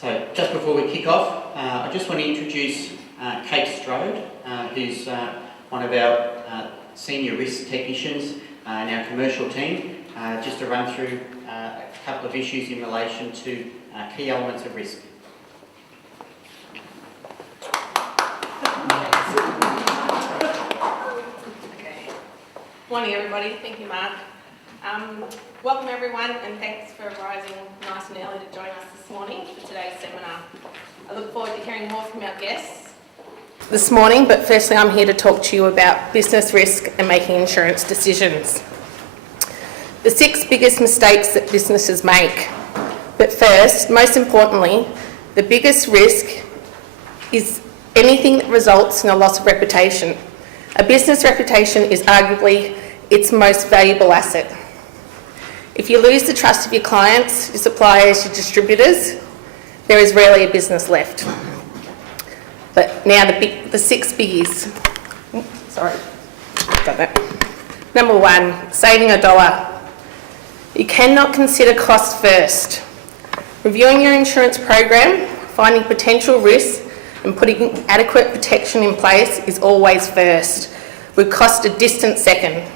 So just before we kick off, I just want to introduce Kate Strode, who's one of our senior risk technicians in our commercial team, just to run through a couple of issues in relation to key elements of risk. Morning everybody, thank you Mark. Welcome everyone and thanks for rising nice and early to join us this morning for today's seminar. I look forward to hearing more from our guests this morning, but firstly I'm here to talk to you about business risk and making insurance decisions. The 6 biggest mistakes that businesses make. But first, most importantly, the biggest risk is anything that results in a loss of reputation. A business reputation is arguably its most valuable asset. If you lose the trust of your clients, your suppliers, your distributors, there is rarely a business left. But now the 6 biggies. Sorry, got that. Number 1, saving $1. You cannot consider cost first. Reviewing your insurance program, finding potential risks, and putting adequate protection in place is always first, with cost a distant second.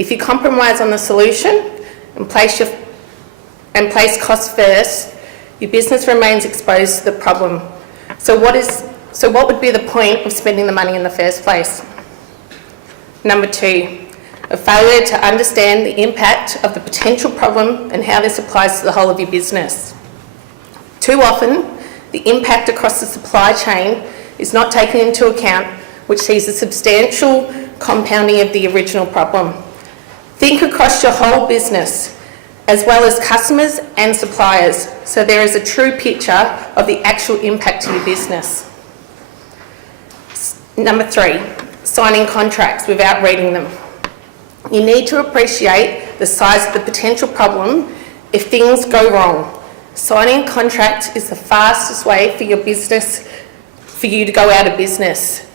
If you compromise on the solution and place cost first, your business remains exposed to the problem. So what would be the point of spending the money in the first place? Number 2, a failure to understand the impact of the potential problem and how this applies to the whole of your business. Too often, the impact across the supply chain is not taken into account, which sees a substantial compounding of the original problem. Think across your whole business, as well as customers and suppliers, so there is a true picture of the actual impact to your business. Number 3, signing contracts without reading them. You need to appreciate the size of the potential problem if things go wrong. Signing a contract is the fastest way for you to go out of business.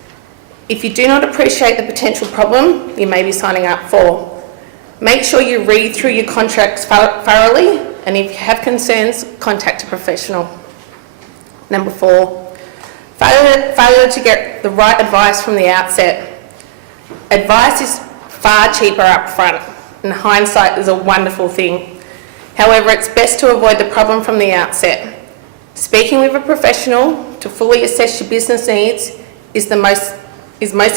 If you do not appreciate the potential problem you may be signing up for, make sure you read through your contracts thoroughly, and if you have concerns, contact a professional. Number 4, failure to get the right advice from the outset. Advice is far cheaper up front, and hindsight is a wonderful thing. However, it's best to avoid the problem from the outset. Speaking with a professional to fully assess your business needs is the most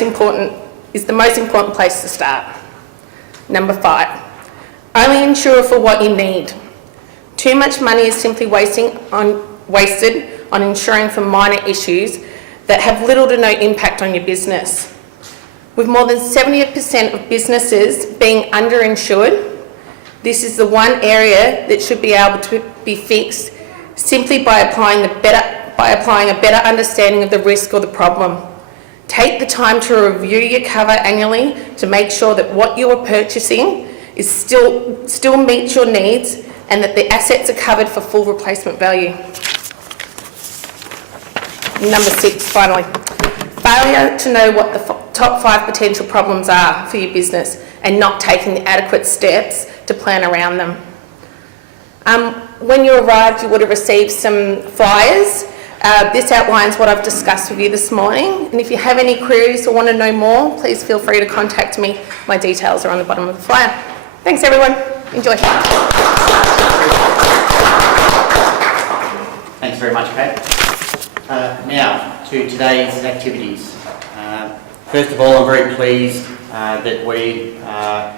important place to start. Number 5, only insure for what you need. Too much money is simply wasted on insuring for minor issues that have little to no impact on your business. With more than 70% of businesses being underinsured, this is the one area that should be able to be fixed simply by applying a better understanding of the risk or the problem. Take the time to review your cover annually to make sure that what you are purchasing is still meets your needs and that the assets are covered for full replacement value. Number 6, finally, failure to know what the top 5 potential problems are for your business and not taking the adequate steps to plan around them. When you arrived, you would have received some flyers. This outlines what I've discussed with you this morning, and if you have any queries or want to know more, please feel free to contact me. My details are on the bottom of the flyer. Thanks everyone, enjoy. Thanks very much, Kate. Now to today's activities. First of all, I'm very pleased that we are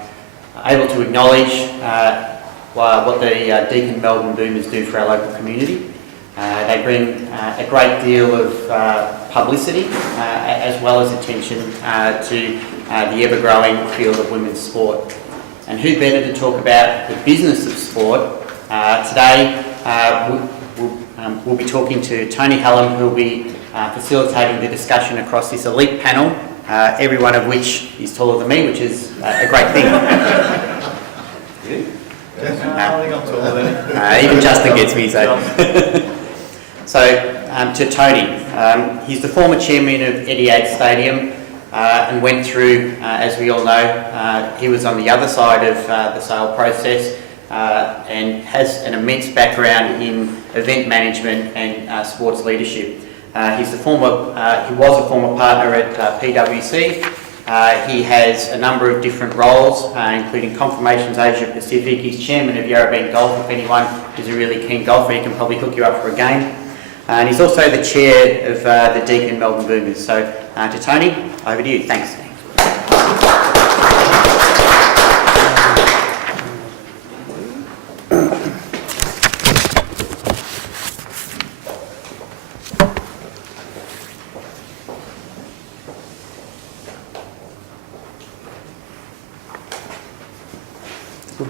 able to acknowledge what the Deakin Melbourne Boomers do for our local community. They bring a great deal of publicity as well as attention to the ever-growing field of women's sport. And who better to talk about the business of sport? Today we'll be talking to Tony Hallam, who will be facilitating the discussion across this elite panel, every one of which is taller than me, which is a great thing. I think I'm taller than even Justin gets me, so. To Tony, he's the former chairman of Etihad Stadium and went through, as we all know, he was on the other side of the sale process, and has an immense background in event management and sports leadership. He was a former partner at PwC. He has a number of different roles, including Confirmations Asia Pacific. He's chairman of Yarra Bend Golf. If anyone is a really keen golfer, he can probably hook you up for a game. And he's also the chair of the Deakin Melbourne Boomers. So to Tony, over to you. Thanks.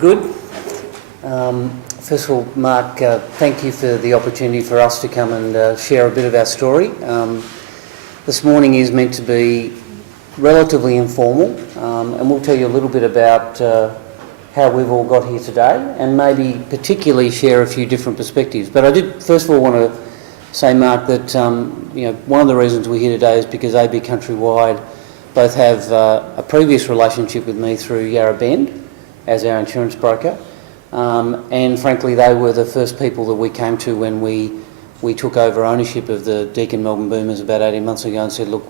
Good. First of all, Mark, thank you for the opportunity for us to come and share a bit of our story. This morning is meant to be relatively informal, and we'll tell you a little bit about how we've all got here today, and maybe particularly share a few different perspectives. But I did first of all want to say, Mark, that one of the reasons we're here today is because AB Countrywide both have a previous relationship with me through Yarra Bend as our insurance broker, and frankly they were the first people that we came to when we took over ownership of the Deakin Melbourne Boomers about 18 months ago and said, look,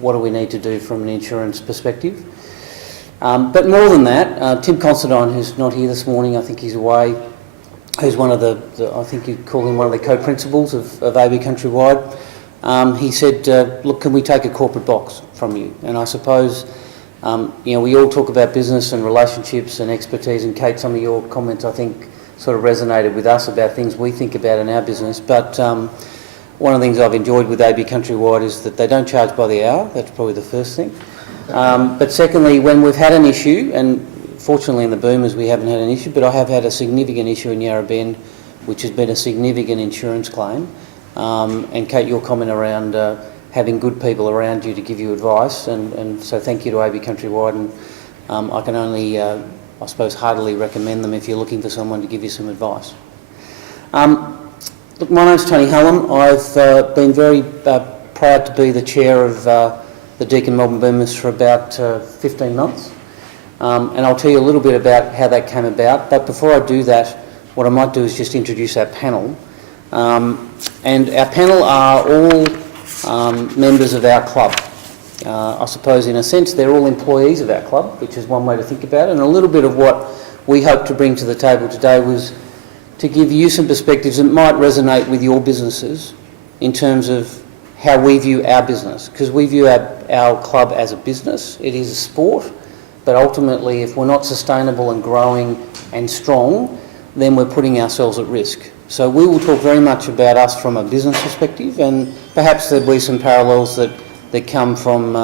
what do we need to do from an insurance perspective? But more than that, Tim Considine, who's not here this morning, I think he's away, who's one of the I think you'd call him one of the co-principals of AB Countrywide, he said, look, can we take a corporate box from you? And I suppose we all talk about business and relationships and expertise, and Kate, some of your comments I think sort of resonated with us about things we think about in our business. But one of the things I've enjoyed with AB Countrywide is that they don't charge by the hour. That's probably the first thing. But secondly, when we've had an issue, and fortunately in the Boomers we haven't had an issue, but I have had a significant issue in Yarra Bend, which has been a significant insurance claim. And Kate, your comment around having good people around you to give you advice, and so thank you to AB Countrywide, and I can only, I suppose, heartily recommend them if you're looking for someone to give you some advice. Look, my name's Tony Hallam. I've been very proud to be the chair of the Deakin Melbourne Boomers for about 15 months, and I'll tell you a little bit about how that came about. But before I do that, what I might do is just introduce our panel, and our panel are all members of our club. I suppose in a sense they're all employees of our club, which is one way to think about it. And a little bit of what we hope to bring to the table today was to give you some perspectives that might resonate with your businesses in terms of how we view our business, because we view our club as a business. It is a sport, but ultimately if we're not sustainable and growing and strong, then we're putting ourselves at risk. So we will talk very much about us from a business perspective, and perhaps there'll be some parallels that come from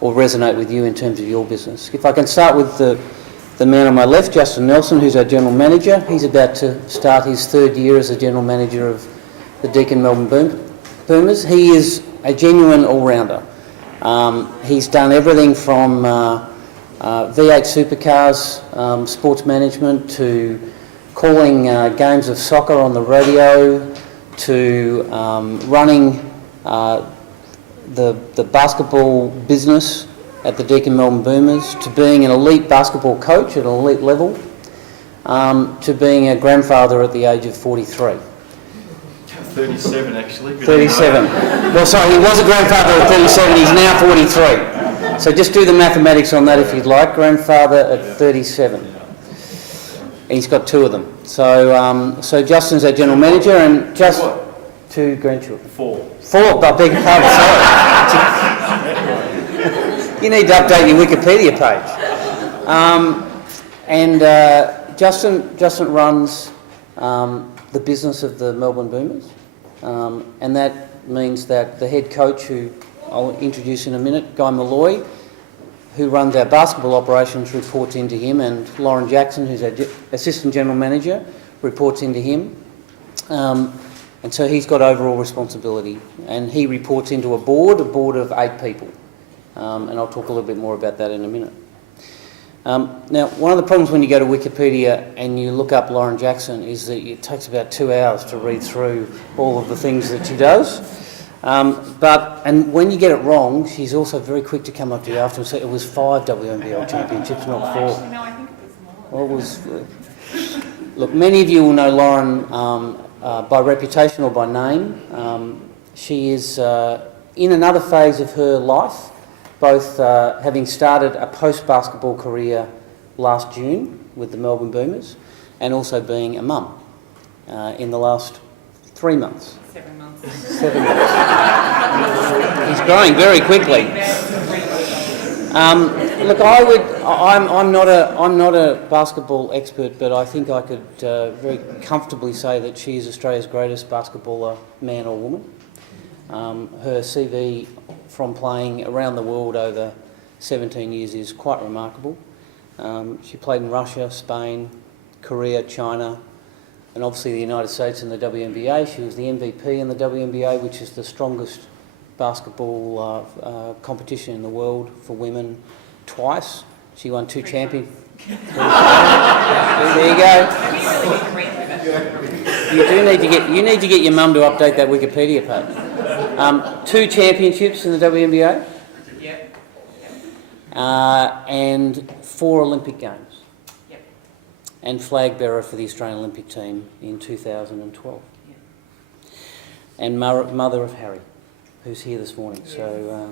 or resonate with you in terms of your business. If I can start with the man on my left, Justin Nelson, who's our General Manager. He's about to start his third year as a General Manager of the Deakin Melbourne Boomers. He is a genuine all-rounder. He's done everything from V8 supercars, sports management, to calling games of soccer on the radio, to running the basketball business at the Deakin Melbourne Boomers, to being an elite basketball coach at an elite level, to being a grandfather at the age of 43. 37 actually. 37. Well, sorry, he was a grandfather at 37, he's now 43. So just do the mathematics on that if you'd like. Grandfather at 37. And he's got two of them. So Justin's our General Manager, and just two grandchildren. Four, I beg your pardon, sorry. You need to update your Wikipedia page. Justin runs the business of the Melbourne Boomers, and that means that the head coach, who I'll introduce in a minute, Guy Malloy, who runs our basketball operations, reports into him, and Lauren Jackson, who's our Assistant General Manager, reports into him. And so he's got overall responsibility, and he reports into a board of 8 people. And I'll talk a little bit more about that in a minute. Now, one of the problems when you go to Wikipedia and you look up Lauren Jackson is that it takes about 2 hours to read through all of the things that she does. And when you get it wrong, she's also very quick to come up to you after and say it was 5 WNBL championships, not 4. Actually, no, I think it was more. Well, it was. Look, many of you will know Lauren by reputation or by name. She is in another phase of her life, both having started a post-basketball career last June with the Melbourne Boomers and also being a mum in the last 3 months. 7 months. 7 months. He's growing very quickly. Look, I'm not a basketball expert, but I think I could very comfortably say that she is Australia's greatest basketballer, man or woman. Her CV from playing around the world over 17 years is quite remarkable. She played in Russia, Spain, Korea, China, and obviously the United States in the WNBA. She was the MVP in the WNBA, which is the strongest basketball competition in the world for women, twice. She won 2 champions. There you go. You need to get your mum to update that Wikipedia page. 2 championships in the WNBA. Yep. And 4 Olympic Games. Yep. And flag bearer for the Australian Olympic team in 2012. Yep. And mother of Harry, who's here this morning. Yes. So,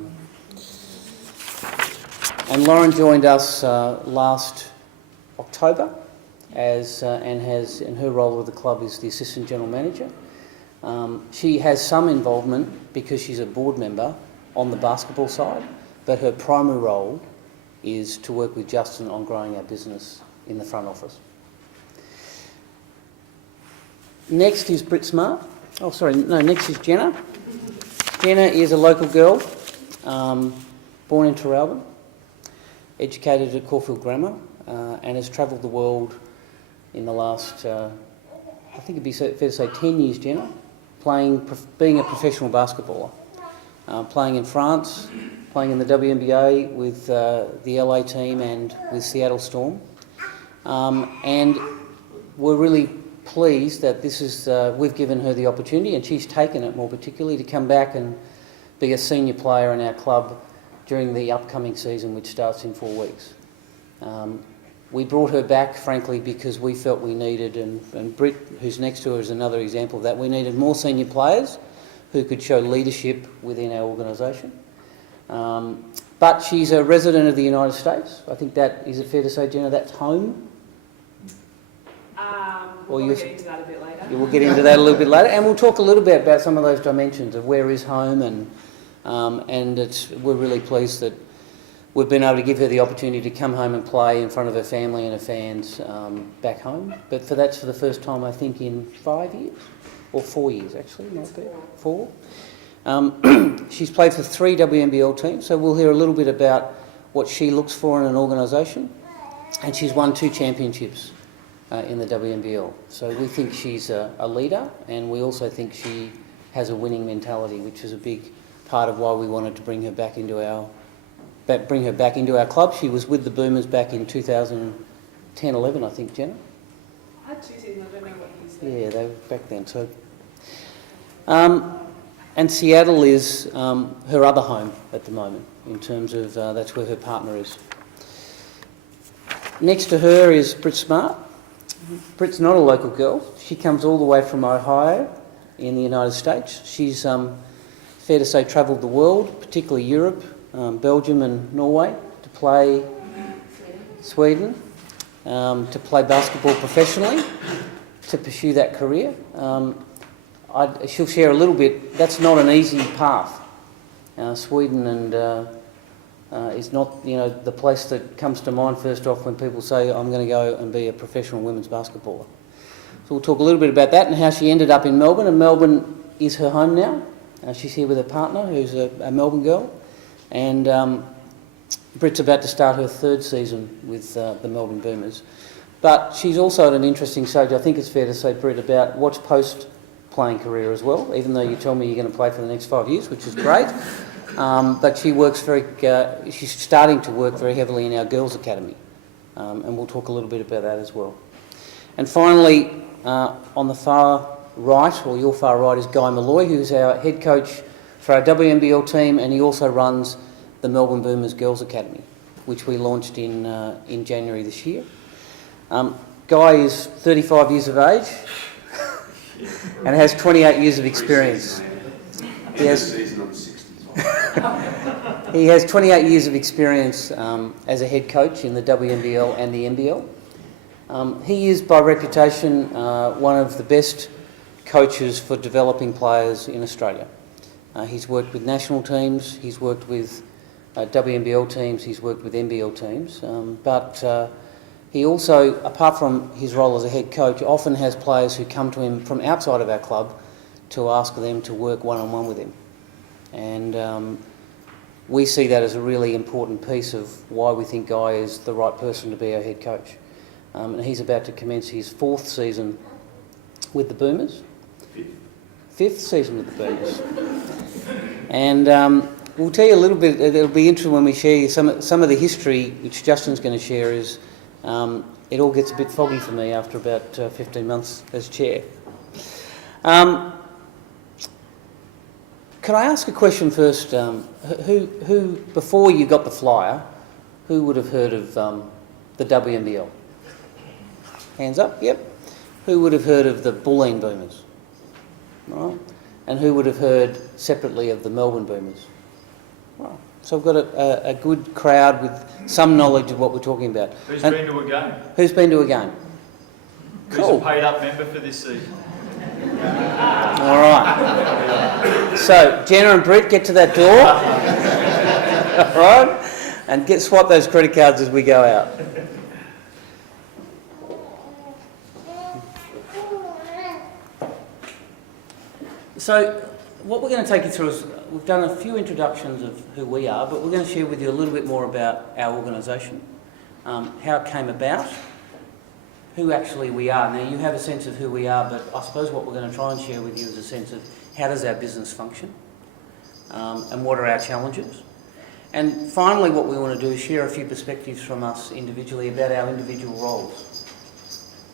and Lauren joined us last October, and her role with the club is the assistant general manager. She has some involvement because she's a board member on the basketball side, but her primary role is to work with Justin on growing our business in the front office. Next is Britt Smart. Next is Jenna. Jenna is a local girl, born in Terralbin, educated at Caulfield Grammar, and has travelled the world in the last, I think it'd be fair to say 10 years, Jenna, being a professional basketballer, playing in France, playing in the WNBA with the LA team and with Seattle Storm. And we're really pleased that we've given her the opportunity, and she's taken it more particularly, to come back and be a senior player in our club during the upcoming season, which starts in 4 weeks. We brought her back, frankly, because we felt we needed, and Britt, who's next to her, is another example of that, we needed more senior players who could show leadership within our organisation. But she's a resident of the United States. I think is it fair to say, Jenna, that's home? We'll get into that a bit later. We'll get into that a little bit later, and we'll talk a little bit about some of those dimensions of where is home, and we're really pleased that we've been able to give her the opportunity to come home and play in front of her family and her fans back home. But that's for the first time, I think, in 5 years, or 4 years actually, might be 4. She's played for 3 WNBL teams, so we'll hear a little bit about what she looks for in an organisation, and she's won 2 championships in the WNBL. So we think she's a leader, and we also think she has a winning mentality, which is a big part of why we wanted to bring her back into our club. She was with the Boomers back in 2010-11, I think, Jenna. I had 2 seasons, I don't know what you said. Yeah, they were back then. So, and Seattle is her other home at the moment, in terms of that's where her partner is. Next to her is Britt Smart. Britt's not a local girl. She comes all the way from Ohio in the United States. She's, fair to say, travelled the world, particularly Europe, Belgium and Norway, to play Sweden, to play basketball professionally, to pursue that career. She'll share a little bit. That's not an easy path. Sweden is not, the place that comes to mind first off when people say, I'm going to go and be a professional women's basketballer. So we'll talk a little bit about that and how she ended up in Melbourne, and Melbourne is her home now. She's here with her partner, who's a Melbourne girl, and Britt's about to start her 3rd season with the Melbourne Boomers. But she's also at an interesting stage, I think it's fair to say, Britt, about what's post-playing career as well, even though you tell me you're going to play for the next 5 years, which is great. But she works she's starting to work very heavily in our girls' academy, and we'll talk a little bit about that as well. And finally, on the far right, or your far right, is Guy Malloy, who's our head coach for our WNBL team, and he also runs the Melbourne Boomers Girls Academy, which we launched in January this year. Guy is 35 years of age and has 28 years of experience. He has 28 years of experience as a head coach in the WNBL and the NBL. He is, by reputation, one of the best coaches for developing players in Australia. He's worked with national teams, he's worked with WNBL teams, he's worked with NBL teams, but he also, apart from his role as a head coach, often has players who come to him from outside of our club to ask them to work one-on-one with him. And we see that as a really important piece of why we think Guy is the right person to be our head coach. And he's about to commence his 4th season with the Boomers. 5th season with the Boomers. And we'll tell you a little bit, it'll be interesting when we share some of the history which Justin's going to share is it all gets a bit foggy for me after about 15 months as chair. Can I ask a question first? Who before you got the flyer, who would have heard of the WNBL? Hands up, yep. Who would have heard of the Bulleen Boomers? Right. And who would have heard separately of the Melbourne Boomers? Right. So we've got a good crowd with some knowledge of what we're talking about. Who's been to a game? Who's been to a game? Cool. Who's a paid up member for this season? All right. So Jenna and Brett, get to that door. All right. And swap those credit cards as we go out. So what we're going to take you through is, we've done a few introductions of who we are, but we're going to share with you a little bit more about our organisation, how it came about, who actually we are. Now you have a sense of who we are, but I suppose what we're going to try and share with you is a sense of how does our business function, and what are our challenges. And finally what we want to do is share a few perspectives from us individually about our individual roles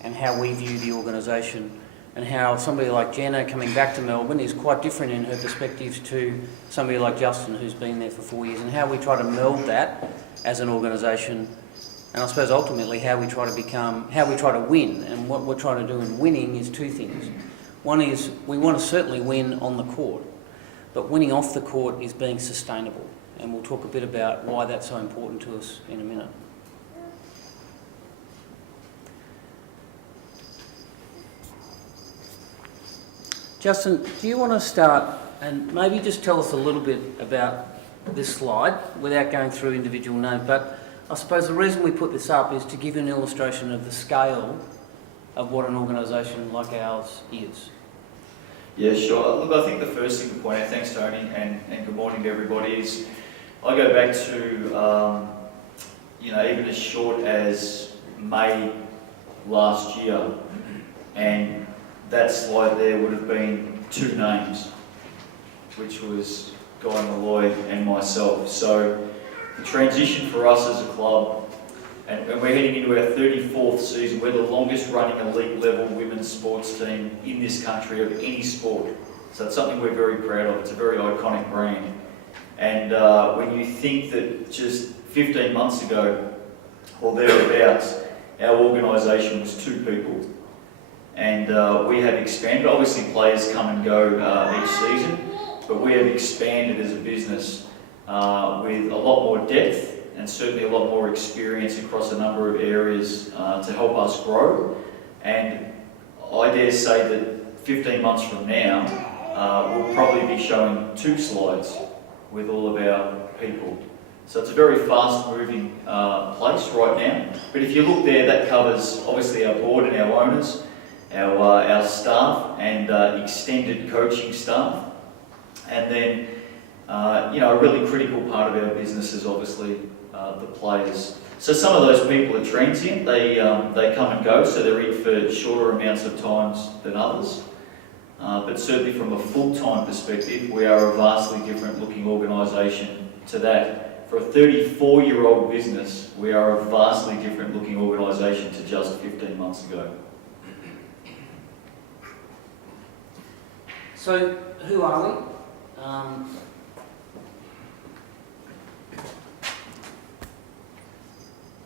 and how we view the organisation, and how somebody like Jenna coming back to Melbourne is quite different in her perspectives to somebody like Justin who's been there for 4 years, and how we try to meld that as an organisation, and I suppose ultimately how we try to win. And what we're trying to do in winning is 2 things. One is we want to certainly win on the court, but winning off the court is being sustainable, and we'll talk a bit about why that's so important to us in a minute. Justin, do you want to start and maybe just tell us a little bit about this slide without going through individual names? But I suppose the reason we put this up is to give you an illustration of the scale of what an organisation like ours is. Yeah, sure. Look, I think the first thing to point out, thanks Tony, and good morning to everybody, is I go back to, even as short as May last year, and that slide there would have been 2 names, which was Guy Malloy and myself. So the transition for us as a club, and we're heading into our 34th season, we're the longest running elite level women's sports team in this country of any sport. So it's something we're very proud of. It's a very iconic brand. And when you think that just 15 months ago, or thereabouts, our organisation was 2 people. And we have expanded. Obviously players come and go each season, but we have expanded as a business with a lot more depth and certainly a lot more experience across a number of areas to help us grow. And I dare say that 15 months from now, we'll probably be showing 2 slides with all of our people. So it's a very fast-moving place right now. But if you look there, that covers obviously our board and our owners, our staff and extended coaching staff. And then, a really critical part of our business is obviously the players. So some of those people are transient, they come and go, so they're in for shorter amounts of times than others. But certainly from a full-time perspective, we are a vastly different looking organisation to that. For a 34-year-old business, we are a vastly different looking organisation to just 15 months ago. So, who are we?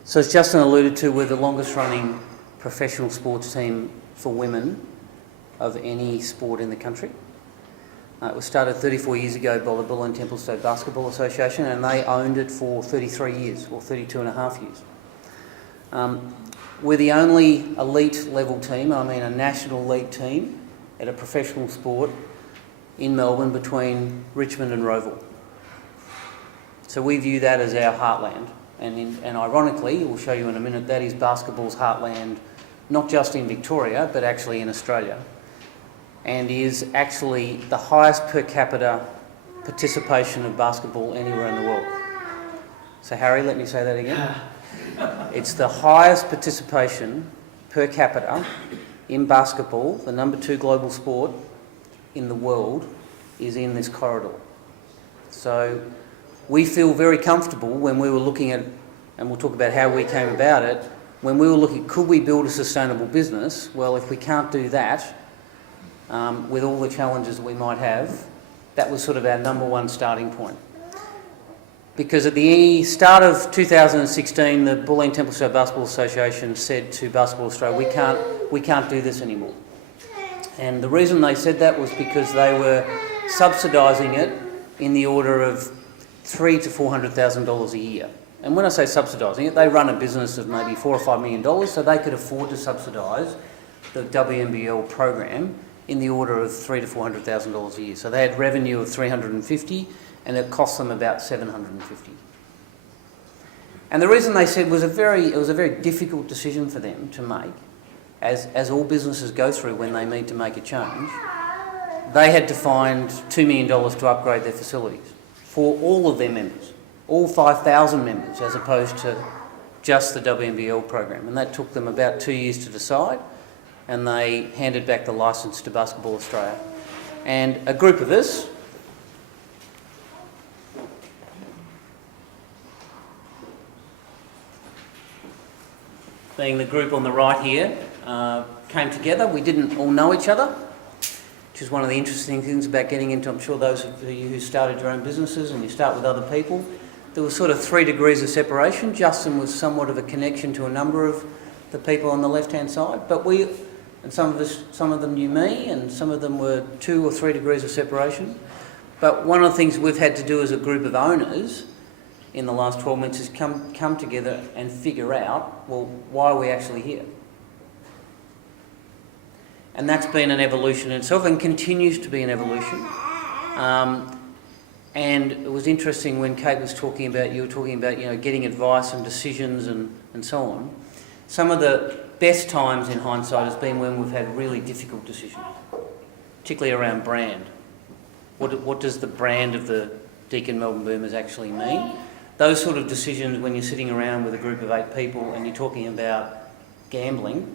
So as Justin alluded to, we're the longest running professional sports team for women of any sport in the country. It was started 34 years ago by the Bull and Templestowe Basketball Association, and they owned it for 33 years, or 32 and a half years. We're the only elite level team, I mean a national league team, at a professional sport in Melbourne between Richmond and Roeville. So we view that as our heartland, and ironically, we'll show you in a minute, that is basketball's heartland, not just in Victoria, but actually in Australia, and is actually the highest per capita participation of basketball anywhere in the world. So Harry, let me say that again. It's the highest participation per capita in basketball, the number 2 global sport in the world, is in this corridor. So we feel very comfortable when we were looking at, and we'll talk about how we came about it, when we were looking, could we build a sustainable business? Well, if we can't do that, with all the challenges that we might have, that was sort of our number 1 starting point. Because at the start of 2016, the Bull and Templestowe Basketball Association said to Basketball Australia, we can't do this anymore. And the reason they said that was because they were subsidising it in the order of $300,000 to $400,000 a year. And when I say subsidising it, they run a business of maybe $4 or $5 million, so they could afford to subsidise the WNBL program in the order of $300,000 to $400,000 a year. So they had revenue of $350,000, and it cost them about $750,000. And the reason they said it was a very difficult decision for them to make, as all businesses go through when they need to make a change. They had to find $2 million to upgrade their facilities for all of their members, all 5,000 members, as opposed to just the WNBL program. And that took them about 2 years to decide, and they handed back the licence to Basketball Australia. And a group of us, being the group on the right here, came together. We didn't all know each other, which is one of the interesting things about getting into, I'm sure those of you who started your own businesses and you start with other people, there was sort of 3 degrees of separation. Justin was somewhat of a connection to a number of the people on the left-hand side, but some of them knew me, and some of them were 2 or 3 degrees of separation. But one of the things we've had to do as a group of owners in the last 12 months is come together and figure out, well, why are we actually here? And that's been an evolution in itself and continues to be an evolution. And it was interesting when Kate was talking about, you were talking about, getting advice and decisions and so on. Some of the best times in hindsight has been when we've had really difficult decisions, particularly around brand. What does the brand of the Deakin Melbourne Boomers actually mean? Those sort of decisions when you're sitting around with a group of 8 people and you're talking about gambling,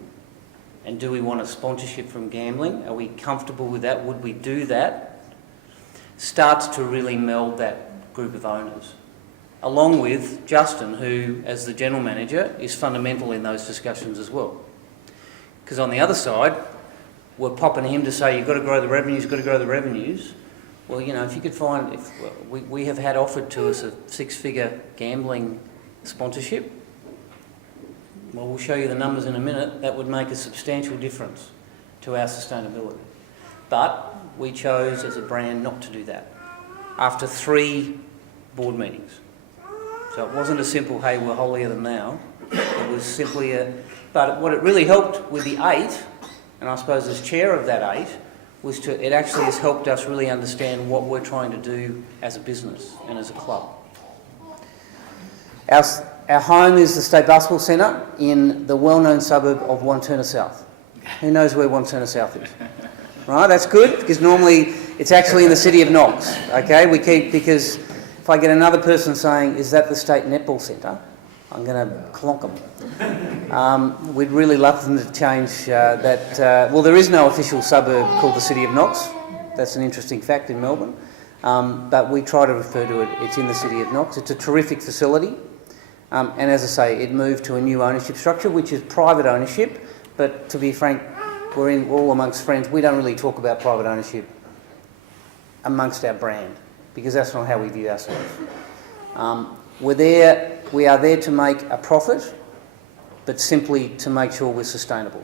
and do we want a sponsorship from gambling? Are we comfortable with that? Would we do that? Starts to really meld that group of owners, along with Justin, who, as the general manager, is fundamental in those discussions as well. Because on the other side, we're popping him to say, you've got to grow the revenues, you've got to grow the revenues. Well, if you could find, we have had offered to us a 6-figure gambling sponsorship. Well, we'll show you the numbers in a minute. That would make a substantial difference to our sustainability. But we chose as a brand not to do that after 3 board meetings. So it wasn't a simple, hey, we're holier than thou. It was simply but what it really helped with the 8, and I suppose as chair of that 8, it actually has helped us really understand what we're trying to do as a business and as a club. Our home is the State Basketball Centre in the well-known suburb of Wanturna South. Who knows where Wanturna South is? Right, that's good, because normally it's actually in the city of Knox. Okay, because if I get another person saying, is that the State Netball Centre, I'm going to clonk them. We'd really love them to change that. Well, there is no official suburb called the City of Knox. That's an interesting fact in Melbourne. But we try to refer to it, it's in the City of Knox. It's a terrific facility. And as I say, it moved to a new ownership structure, which is private ownership. But to be frank, we're all amongst friends. We don't really talk about private ownership amongst our brand, because that's not how we view ourselves. We are there to make a profit but simply to make sure we're sustainable.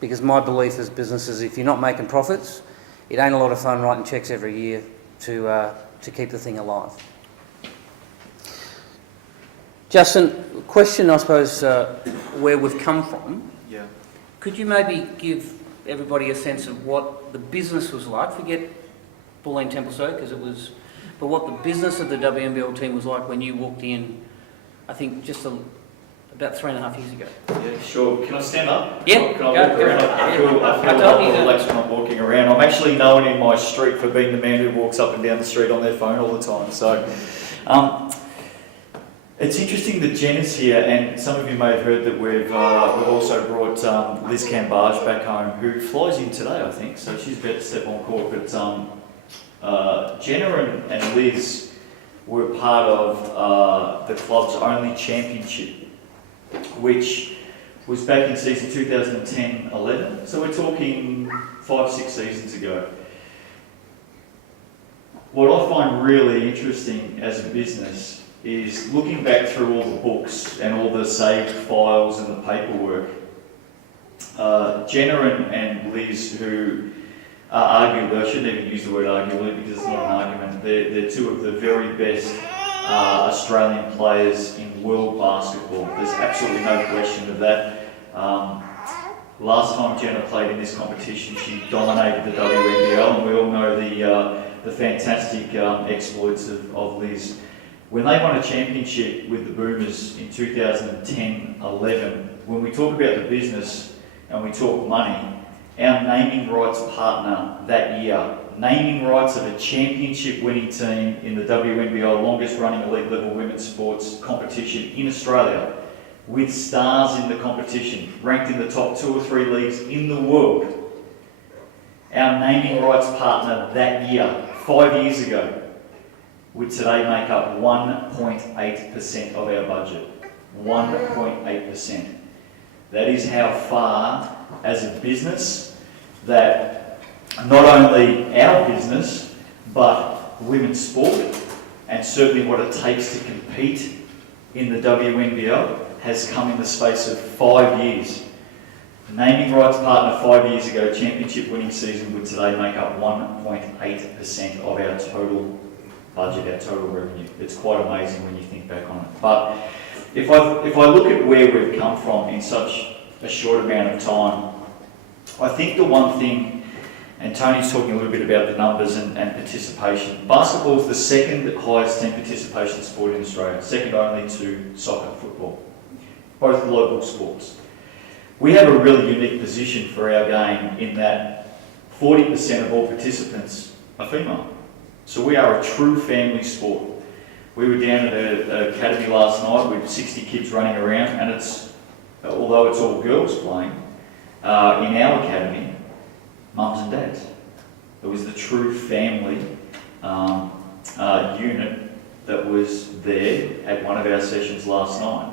Because my belief as businesses, if you're not making profits, it ain't a lot of fun writing cheques every year to keep the thing alive. Justin, question, I suppose, where we've come from. Yeah. Could you maybe give everybody a sense of what the business was like? Forget Bulleen Templestowe, because it was, but what the business of the WNBL team was like when you walked in, I think just about 3.5 years ago. Yeah, sure. Can I stand up? Yeah, Can I walk around? I feel a lot more relaxed when I'm walking around. I'm actually known in my street for being the man who walks up and down the street on their phone all the time. So, it's interesting that Jen is here, and some of you may have heard that we've also brought Liz Cambage back home, who flies in today, I think. So she's about to step on court. But Jenna and Liz were part of the club's only championship, which was back in season 2010-11. So we're talking 5-6 seasons ago. What I find really interesting as a business is looking back through all the books and all the saved files and the paperwork. Jenna and Liz, who are arguably, I shouldn't even use the word arguably because it's not an argument, they're two of the very best Australian players in world basketball. There's absolutely no question of that. Last time Jenna played in this competition, she dominated the WNBL, and we all know the fantastic exploits of Liz. When they won a championship with the Boomers in 2010-11, when we talk about the business and we talk money, our naming rights partner that year, naming rights of a championship winning team in the WNBL, longest running elite level women's sports competition in Australia, with stars in the competition, ranked in the top 2 or 3 leagues in the world. Our naming rights partner that year, 5 years ago, would today make up 1.8% of our budget. 1.8%. That is how far, as a business, that not only our business, but women's sport, and certainly what it takes to compete in the WNBL, has come in the space of 5 years. Naming rights partner 5 years ago, championship winning season, would today make up 1.8% of our total budget, our total revenue. It's quite amazing when you think back on it. But if I look at where we've come from in such a short amount of time, I think the one thing, and Tony's talking a little bit about the numbers and participation, basketball is the second highest team participation sport in Australia, second only to soccer and football, both global sports. We have a really unique position for our game in that 40% of all participants are female. So we are a true family sport. We were down at an academy last night with 60 kids running around, and although it's all girls playing, in our academy, mums and dads. It was the true family unit that was there at one of our sessions last night.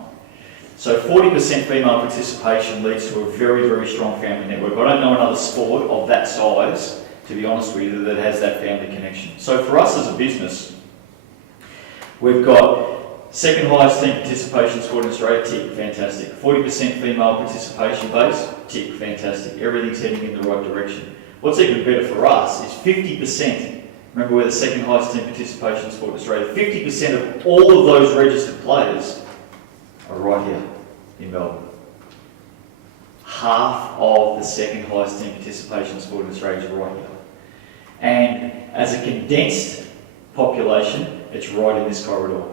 So 40% female participation leads to a very, very strong family network. I don't know another sport of that size, to be honest with you, that has that family connection. So for us as a business, we've got second highest team participation sport in Australia, tick, fantastic. 40% female participation base, tick, fantastic. Everything's heading in the right direction. What's even better for us is 50%. Remember, we're the second highest team participation sport in Australia. 50% of all of those registered players are right here in Melbourne. Half of the second highest team participation sport in Australia is right here. And as a condensed population, it's right in this corridor.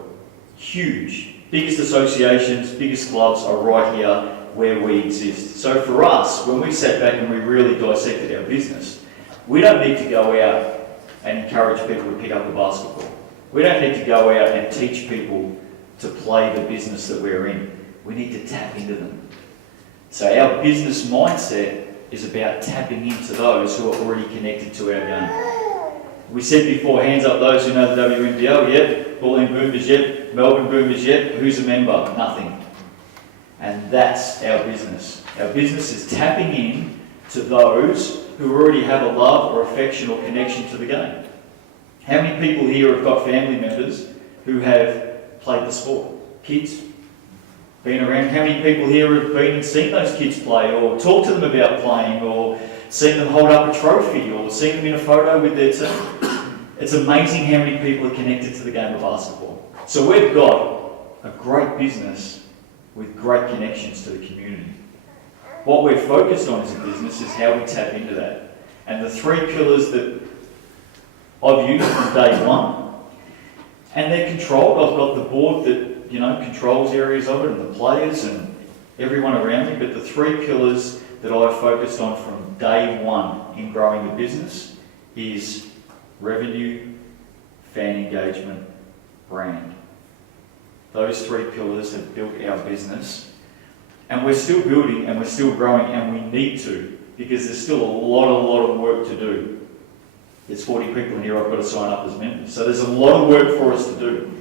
Huge. Biggest associations, biggest clubs are right here where we exist. So for us, when we sat back and we really dissected our business, we don't need to go out and encourage people to pick up a basketball. We don't need to go out and teach people to play the business that we're in. We need to tap into them. So our business mindset is about tapping into those who are already connected to our game. We said before, hands up those who know the WNBL, yep. Bulleen Boomers, yep. Melbourne Boomers, yep. Who's a member? Nothing. And that's our business. Our business is tapping in to those who already have a love or affection or connection to the game. How many people here have got family members who have played the sport? Kids? been around? How many people here have been and seen those kids play, or talked to them about playing, or seen them hold up a trophy, or seen them in a photo with their team? It's amazing how many people are connected to the game of basketball. So we've got a great business with great connections to the community. What we're focused on as a business is how we tap into that. And the three pillars that I've used from day one, and they're controlled. I've got the board that, controls areas of it, and the players and everyone around me, but the three pillars that I've focused on from day one in growing the business is revenue, fan engagement, brand. Those three pillars have built our business, and we're still building and we're still growing, and we need to, because there's still a lot of work to do. There's 40 people in here I've got to sign up as members, so there's a lot of work for us to do.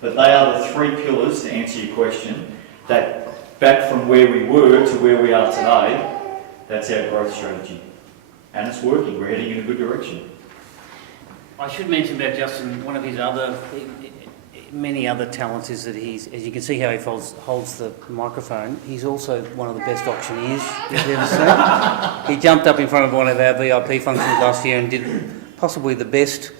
But they are the three pillars, to answer your question, that back from where we were to where we are today, that's our growth strategy. And it's working, we're heading in a good direction. I should mention about Justin, one of his many other talents is that he's, as you can see how he holds the microphone, he's also one of the best auctioneers you've ever seen. He jumped up in front of one of our VIP functions last year and did possibly the best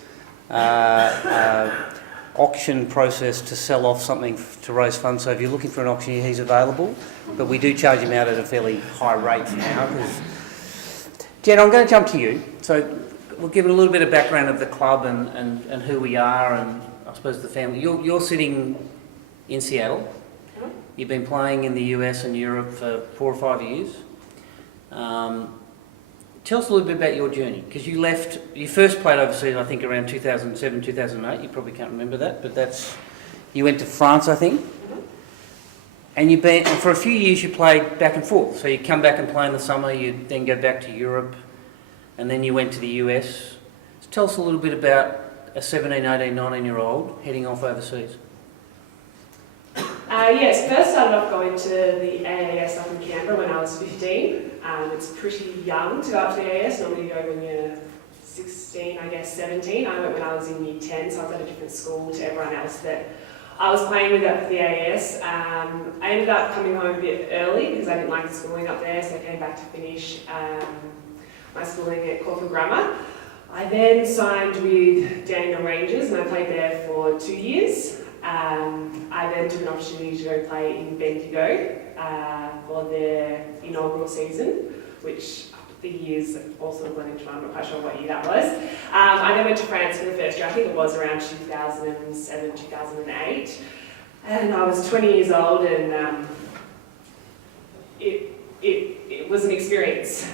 auction process to sell off something to raise funds. So if you're looking for an auctioneer, he's available, but we do charge him out at a fairly high rate now. Jen, I'm going to jump to you. So we'll give it a little bit of background of the club and who we are, and I suppose the family. You're sitting in Seattle. You've been playing in the US and Europe for 4 or 5 years. Tell us a little bit about your journey, because you first played overseas, I think, around 2007, 2008. You probably can't remember that, but you went to France, I think. And for a few years you played back and forth. So you come back and play in the summer, you then go back to Europe, and then you went to the US. So tell us a little bit about a 17, 18, 19-year-old heading off overseas. Yes, first started off going to the AAS up in Canberra when I was 15. It's pretty young to go up to the AAS. Normally you go when you're 16, I guess 17. I went when I was in year 10, so I was at a different school to everyone else that I was playing with at the AAS. I ended up coming home a bit early because I didn't like the schooling up there, so I came back to finish my schooling at Corfu Grammar. I then signed with Dandenong Rangers and I played there for 2 years. I then took an opportunity to go play in Bendigo for their inaugural season, which the years also went into, I'm not quite sure what year that was. I then went to France for the first year, I think it was around 2007, 2008. And I was 20 years old, and it was an experience.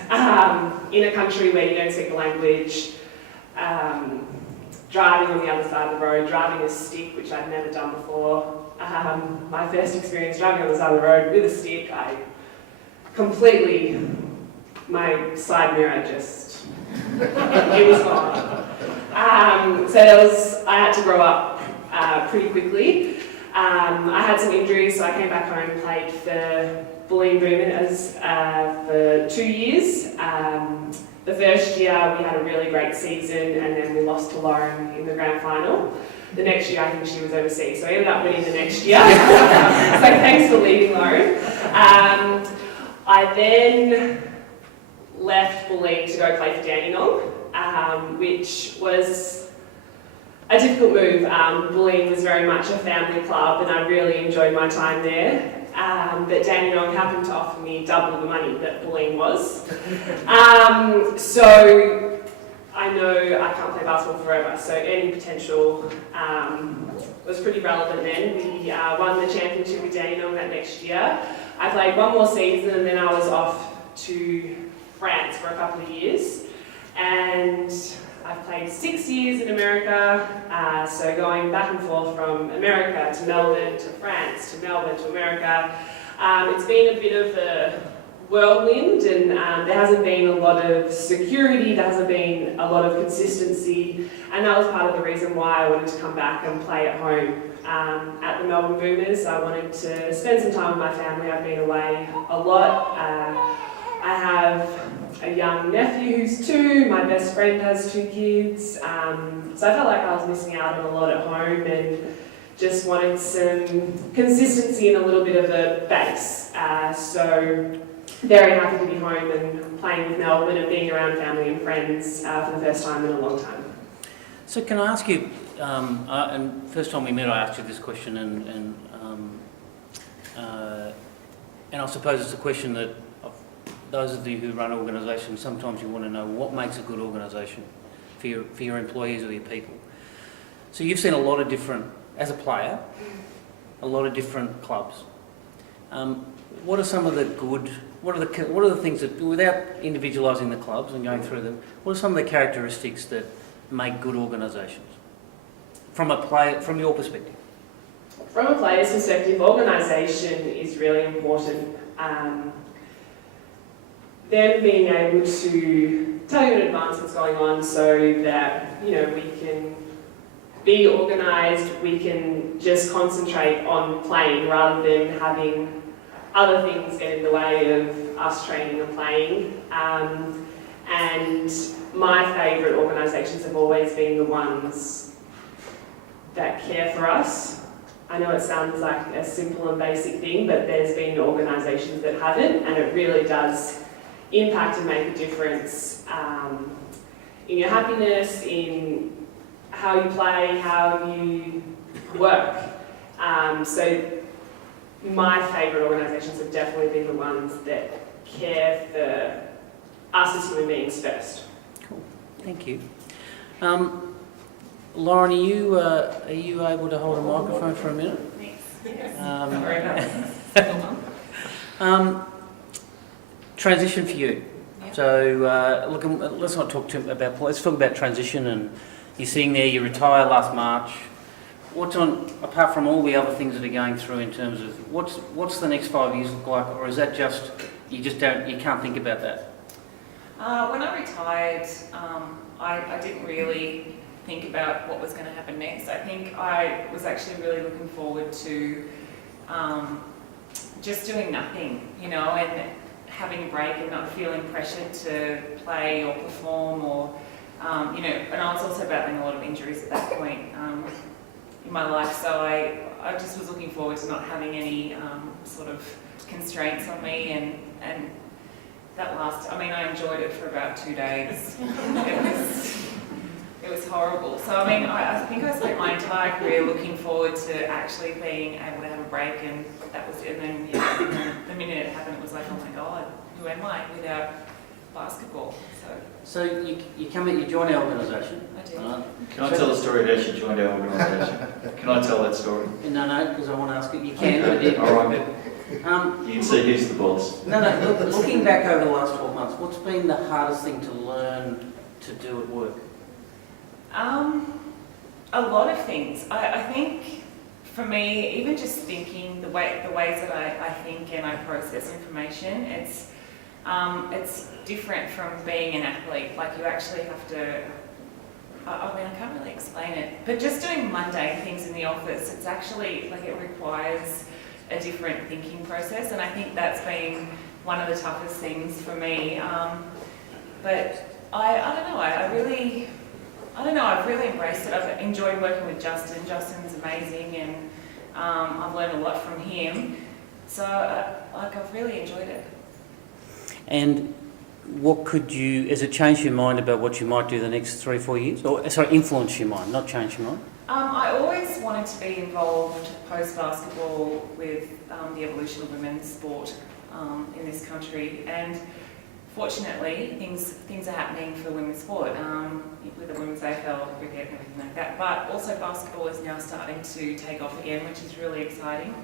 In a country where you don't speak the language, driving on the other side of the road, driving a stick, which I'd never done before. My first experience driving on the side of the road with a stick, my side mirror just, it was gone. I had to grow up pretty quickly. I had some injuries, so I came back home and played for Bulleen Boomers for 2 years. The first year we had a really great season, and then we lost to Lauren in the grand final. The next year I think she was overseas, so I ended up winning the next year. So thanks for leaving, Lauren. I then left Bulleen to go play for Dandenong, which was a difficult move. Bulleen was very much a family club and I really enjoyed my time there. But Dandenong happened to offer me double the money that Bulleen was. So I know I can't play basketball forever, so earning potential was pretty relevant then. We won the championship with Dandenong that next year. I played one more season and then I was off to France for a couple of years. And I've played 6 years in America, so going back and forth from America to Melbourne to France to Melbourne to America. It's been a bit of a whirlwind, and there hasn't been a lot of security, there hasn't been a lot of consistency, and that was part of the reason why I wanted to come back and play at home at the Melbourne Boomers. I wanted to spend some time with my family. I've been away a lot. I have a young nephew who's 2, my best friend has 2 kids, so I felt like I was missing out on a lot at home, and just wanted some consistency and a little bit of a base. So very happy to be home and playing with Melbourne and being around family and friends for the first time in a long time. So can I ask you, and first time we met I asked you this question, and I suppose it's a question that those of you who run organisations, sometimes you want to know what makes a good organisation for your employees or your people. So you've seen a lot of different, as a player, a lot of different clubs. What are some of the good, what are the things that, without individualising the clubs and going through them, what are some of the characteristics that make good organisations? From your perspective. From a player's perspective, organisation is really important. Them being able to tell you in advance what's going on so that, we can be organised, we can just concentrate on playing rather than having other things get in the way of us training and playing. And my favourite organisations have always been the ones that care for us. I know it sounds like a simple and basic thing, but there's been organisations that haven't, and it really does impact and make a difference in your happiness, in how you play, how you work. So my favourite organisations have definitely been the ones that care for us as human beings first. Cool, thank you. Lauren, are you able to hold a microphone for a minute? Transition for you. Yep. So look, let's not talk about. Let's talk about transition. And you're sitting there. You retired last March. What's on, apart from all the other things that are going through in terms of what's the next 5 years look like, or is that just you can't think about that? When I retired, I didn't really think about what was going to happen next. I think I was actually really looking forward to just doing nothing, and having a break and not feeling pressured to play or perform or, and I was also battling a lot of injuries at that point in my life, so I just was looking forward to not having any sort of constraints on me, and that I enjoyed it for about 2 days. It was horrible. So I think I spent my entire career looking forward to actually being able to have a break, and that was it. And then the minute it happened, it was like, oh my God, who am I without basketball? So you join our organisation. I did. Can I tell the story of how she joined our organisation? Can I tell that story? No, because I want to ask you. You can. All right. You can see who's the boss. No. Looking back over the last 12 months, what's been the hardest thing to learn to do at work? A lot of things. I think for me, even just thinking the ways that I think and I process information, it's different from being an athlete. Like you actually have to. I can't really explain it, but just doing mundane things in the office, it's actually it requires a different thinking process, and I think that's been one of the toughest things for me. But I don't know, I've really embraced it. I've enjoyed working with Justin. Justin's amazing, and I've learned a lot from him. So I've really enjoyed it. And has it changed your mind about what you might do the next 3 or 4 years? Or, sorry, influence your mind, not change your mind? I always wanted to be involved post-basketball with the evolution of women's sport in this country, and fortunately things are happening for women's sport with the women's AFL, cricket and everything like that, but also basketball is now starting to take off again, which is really exciting.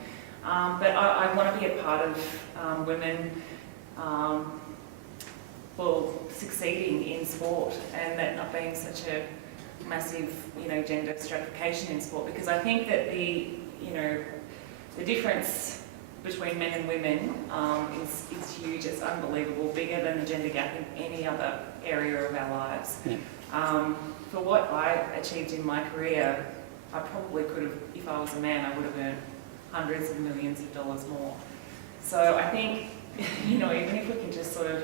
But I want to be a part of women succeeding in sport, and that not being such a massive, gender stratification in sport, because I think that the difference between men and women is huge. It's unbelievable, bigger than the gender gap in any other area of our lives. Yeah. For what I achieved in my career, I probably could have, if I was a man, I would have earned hundreds of millions of dollars more. So I think, even if we can just sort of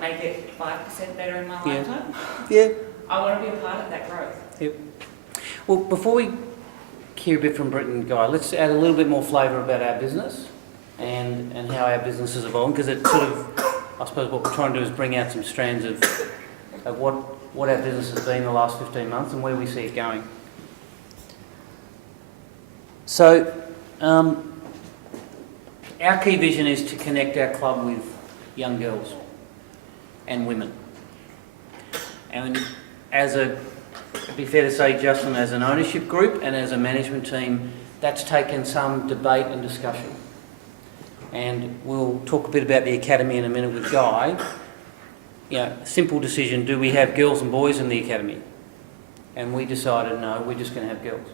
make it 5% better in my lifetime, Yeah. I want to be a part of that growth. Yep. Well, before we hear a bit from Britt and Guy. Let's add a little bit more flavour about our business and how our business has evolved, because it sort of, I suppose what we're trying to do is bring out some strands of what our business has been the last 15 months and where we see it going. So, our key vision is to connect our club with young girls and women. And it'd be fair to say, Justin, as an ownership group and as a management team, that's taken some debate and discussion. And we'll talk a bit about the academy in a minute with Guy. Simple decision, do we have girls and boys in the academy? And we decided, no, we're just going to have girls.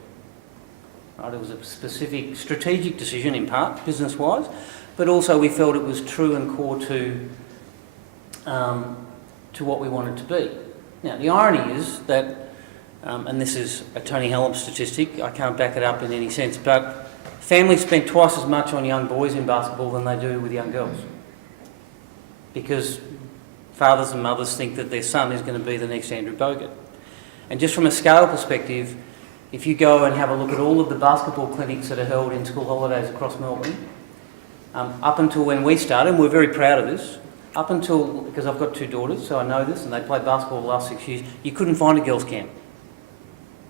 Right, it was a specific strategic decision in part, business-wise, but also we felt it was true and core to what we wanted to be. Now, the irony is that, and this is a Tony Hallam statistic, I can't back it up in any sense, but families spend twice as much on young boys in basketball than they do with young girls. Because fathers and mothers think that their son is going to be the next Andrew Bogut. And just from a scale perspective, if you go and have a look at all of the basketball clinics that are held in school holidays across Melbourne, up until when we started, and we're very proud of this, up until, because I've got 2 daughters, so I know this, and they played basketball the last 6 years, you couldn't find a girls' camp.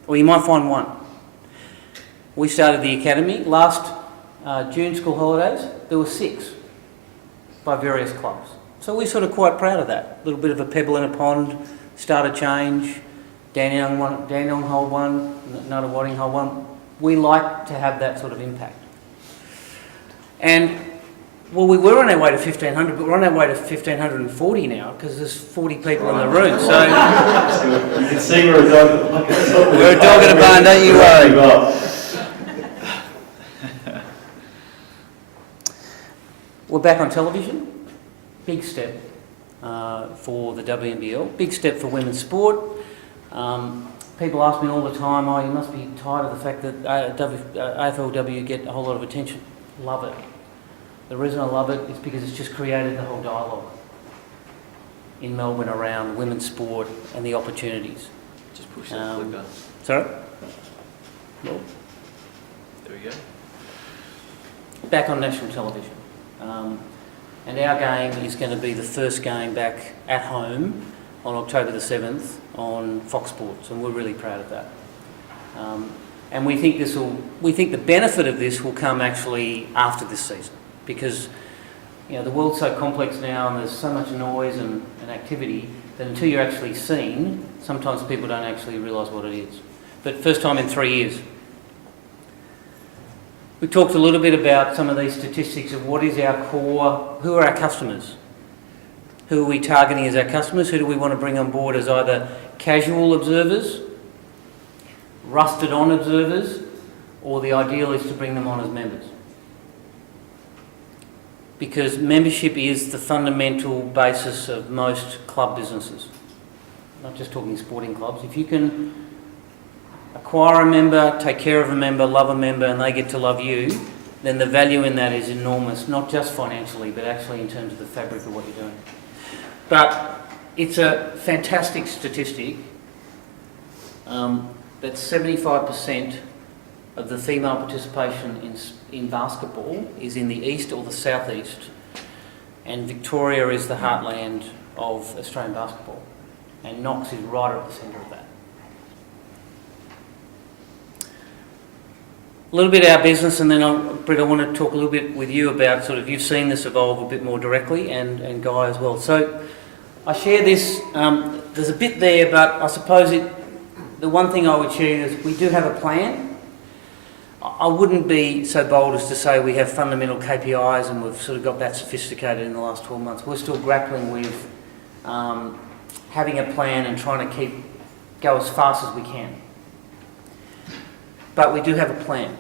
Or you might find one. We started the academy. Last June school holidays, there were 6 by various clubs. So we're sort of quite proud of that. A little bit of a pebble in a pond, start a change. Dandenong hold one, Nutter Wadding hold one. We like to have that sort of impact. And, well, we were on our way to 1,500, but we're on our way to 1,540 now because there's 40 people in the room. So you can see we're a dog. We're a dog at a barn, don't you worry. We're back on television. Big step for the WNBL. Big step for women's sport. People ask me all the time, you must be tired of the fact that AFLW get a whole lot of attention. Love it. The reason I love it is because it's just created the whole dialogue in Melbourne around women's sport and the opportunities. Just push that clicker. Sorry? Well, there we go. back on national television. And our game is going to be the first game back at home on October the 7th on Fox Sports, and we're really proud of that. And we think the benefit of this will come actually after this season, because the world's so complex now and there's so much noise and activity that until you're actually seen, sometimes people don't actually realise what it is. But first time in 3 years. We talked a little bit about some of these statistics of what is our core, who are our customers? Who are we targeting as our customers? Who do we want to bring on board as either casual observers, rusted on observers, or the ideal is to bring them on as members? Because membership is the fundamental basis of most club businesses. Not just talking sporting clubs. If you can acquire a member, take care of a member, love a member, and they get to love you, then the value in that is enormous, not just financially, but actually in terms of the fabric of what you're doing. But it's a fantastic statistic that 75% of the female participation in basketball is in the east or the southeast, and Victoria is the heartland of Australian basketball, and Knox is right at the centre of that. A little bit of our business, and then Britt, I want to talk a little bit with you about you've seen this evolve a bit more directly, and Guy as well. So I share this, there's a bit there, but I suppose the one thing I would share is we do have a plan. I wouldn't be so bold as to say we have fundamental KPIs and we've sort of got that sophisticated in the last 12 months. We're still grappling with having a plan and trying to go as fast as we can. But we do have a plan.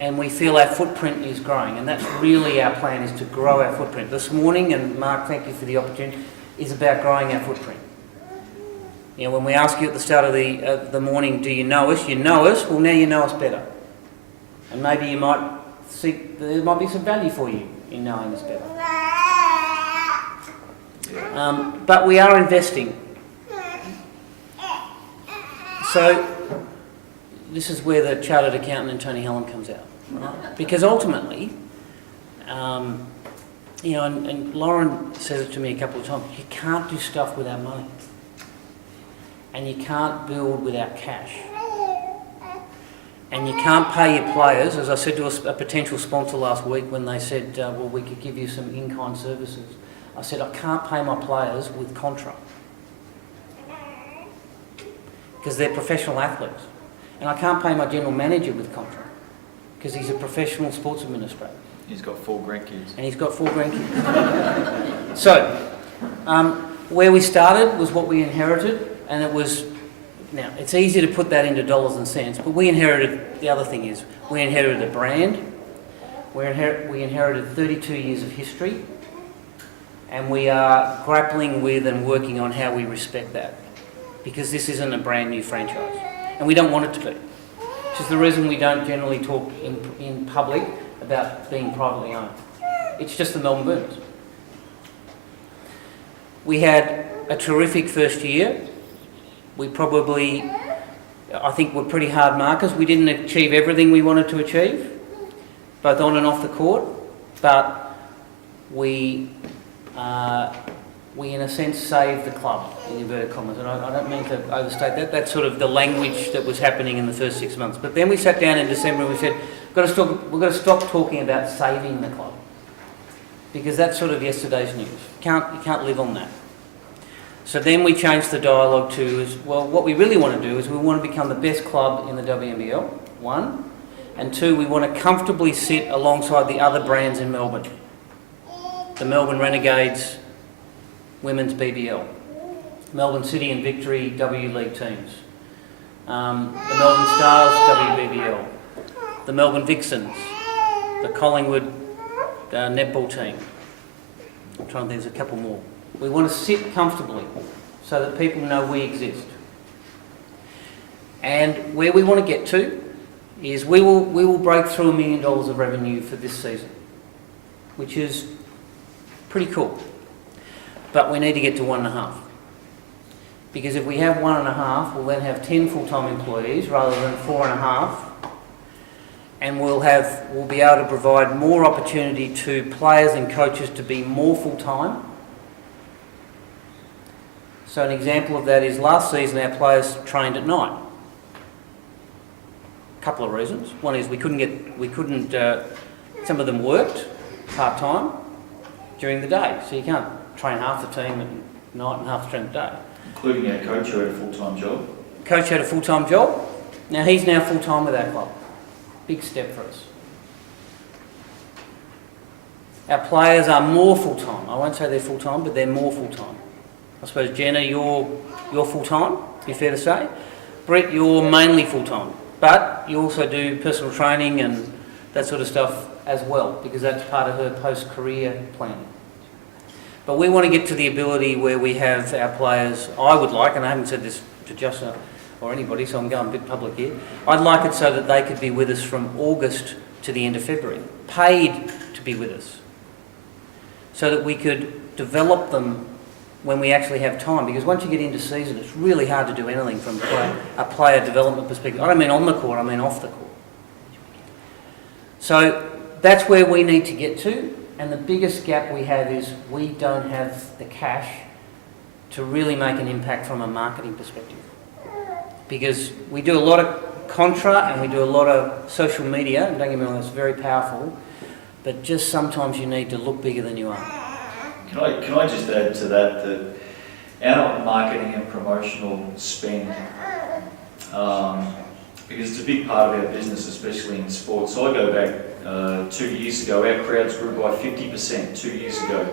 And we feel our footprint is growing, and that's really our plan, is to grow our footprint. This morning, and Mark, thank you for the opportunity, is about growing our footprint. When we ask you at the start of the morning, do you know us? You know us, well now you know us better. And maybe you might think there might be some value for you in knowing us better. But we are investing. So this is where the chartered accountant and Tony Helen comes out, right? Because ultimately, you know, and Lauren says it to me a couple of times, you can't do stuff without money. And you can't build without cash. And you can't pay your players, as I said to a potential sponsor last week when they said, well, we could give you some in-kind services. I said, I can't pay my players with contra. Because they're professional athletes. And I can't pay my general manager with contra. Because he's a professional sports administrator. He's got 4 grandkids. And he's got 4 grandkids. So, where we started was what we inherited, and it was, now it's easy to put that into dollars and cents, but we inherited, the other thing is, we inherited a brand, we inherited 32 years of history, and we are grappling with and working on how we respect that, because this isn't a brand new franchise, and we don't want it to be. Which is the reason we don't generally talk in public about being privately owned. It's just the Melbourne Boomers. We had a terrific first year. We probably, I think, were pretty hard markers. We didn't achieve everything we wanted to achieve, both on and off the court, but we in a sense saved the club, in inverted commas, and I don't mean to overstate that. That's sort of the language that was happening in the first 6 months. But then we sat down in December and we said, we've got to stop talking about saving the club, because that's sort of yesterday's news. You can't live on that. So then we changed the dialogue to, well, what we really want to do is we want to become the best club in the WNBL, 1, and 2, we want to comfortably sit alongside the other brands in Melbourne. The Melbourne Renegades Women's BBL, Melbourne City and Victory W League teams, the Melbourne Stars WBBL, the Melbourne Vixens, the Collingwood netball team. I'm trying to think, there's a couple more. We want to sit comfortably so that people know we exist. And where we want to get to is we will break through $1 million of revenue for this season, which is pretty cool. But we need to get to 1.5. Because if we have 1.5, we'll then have 10 full-time employees rather than 4.5. And we'll be able to provide more opportunity to players and coaches to be more full-time. So an example of that is last season our players trained at night. A couple of reasons. One is some of them worked part-time during the day, so you can't train half the team at night and half the team at day. Including our coach who had a full-time job. Coach had a full-time job. Now he's now full-time with our club. Big step for us. Our players are more full-time. I won't say they're full-time, but they're more full-time. I suppose, Jenna, you're full-time, be fair to say. Brett, you're mainly full-time, but you also do personal training and that sort of stuff as well, because that's part of her post-career planning. But we want to get to the ability where we have our players, I would like, and I haven't said this to Joshua or anybody, so I'm going a bit public here, I'd like it so that they could be with us from August to the end of February, paid to be with us, so that we could develop them when we actually have time, because once you get into season, it's really hard to do anything from a player development perspective. I don't mean on the court, I mean off the court. So that's where we need to get to, and the biggest gap we have is we don't have the cash to really make an impact from a marketing perspective. Because we do a lot of contra and we do a lot of social media, and don't get me wrong, that's very powerful, but just sometimes you need to look bigger than you are. Can I just add to that our marketing and promotional spend, because it's a big part of our business, especially in sports. So I go back 2 years ago, our crowds grew by 50% 2 years ago.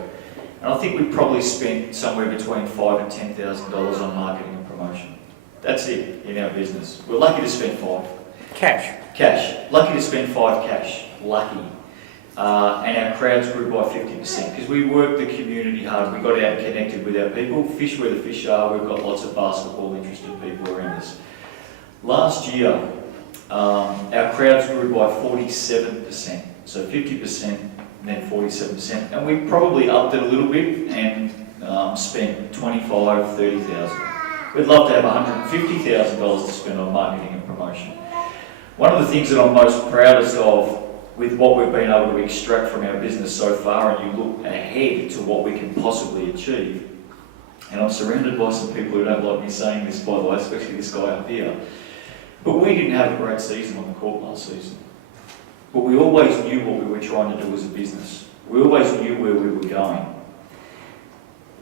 And I think we probably spent somewhere between $5,000 and $10,000 on marketing and promotion. That's it in our business. We're lucky to spend $5,000. Cash. Lucky to spend $5,000 cash. Lucky. And our crowds grew by 50% because we worked the community hard. We got out and connected with our people. Fish where the fish are. We've got lots of basketball interested people around us. Last year, our crowds grew by 47%. So 50% and then 47%. And we probably upped it a little bit and spent $25,000, $30,000. We'd love to have $150,000 to spend on marketing and promotion. One of the things that I'm most proudest of with what we've been able to extract from our business so far, and you look ahead to what we can possibly achieve, and I'm surrounded by some people who don't like me saying this, by the way, especially this guy up here, but we didn't have a great season on the court last season. But we always knew what we were trying to do as a business. We always knew where we were going.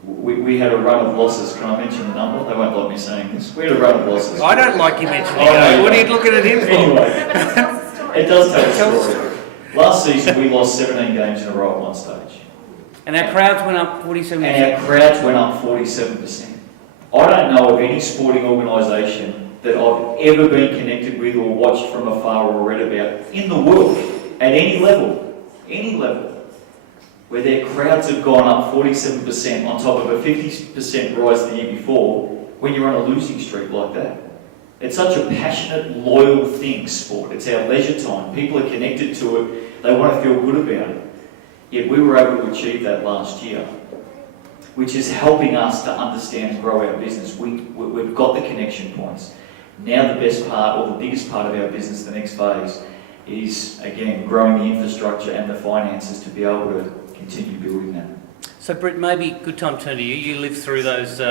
We had a run of losses. Can I mention the number? They won't like me saying this. We had a run of losses. I don't like you mentioning Oh, no, it. What are you looking at him for? Anyway, it does tell a story. Last season we lost 17 games in a row at one stage. And our crowds went up 47%. And our crowds went up 47%. I don't know of any sporting organisation that I've ever been connected with or watched from afar or read about in the world, at any level, where their crowds have gone up 47% on top of a 50% rise the year before when you're on a losing streak like that. It's such a passionate, loyal thing, sport. It's our leisure time. People are connected to it. They want to feel good about it. Yet we were able to achieve that last year, which is helping us to understand and grow our business. We've got the connection points. Now the best part, or the biggest part of our business, the next phase, is, again, growing the infrastructure and the finances to be able to continue building that. So, Britt, maybe good time to turn to you. You lived through those... In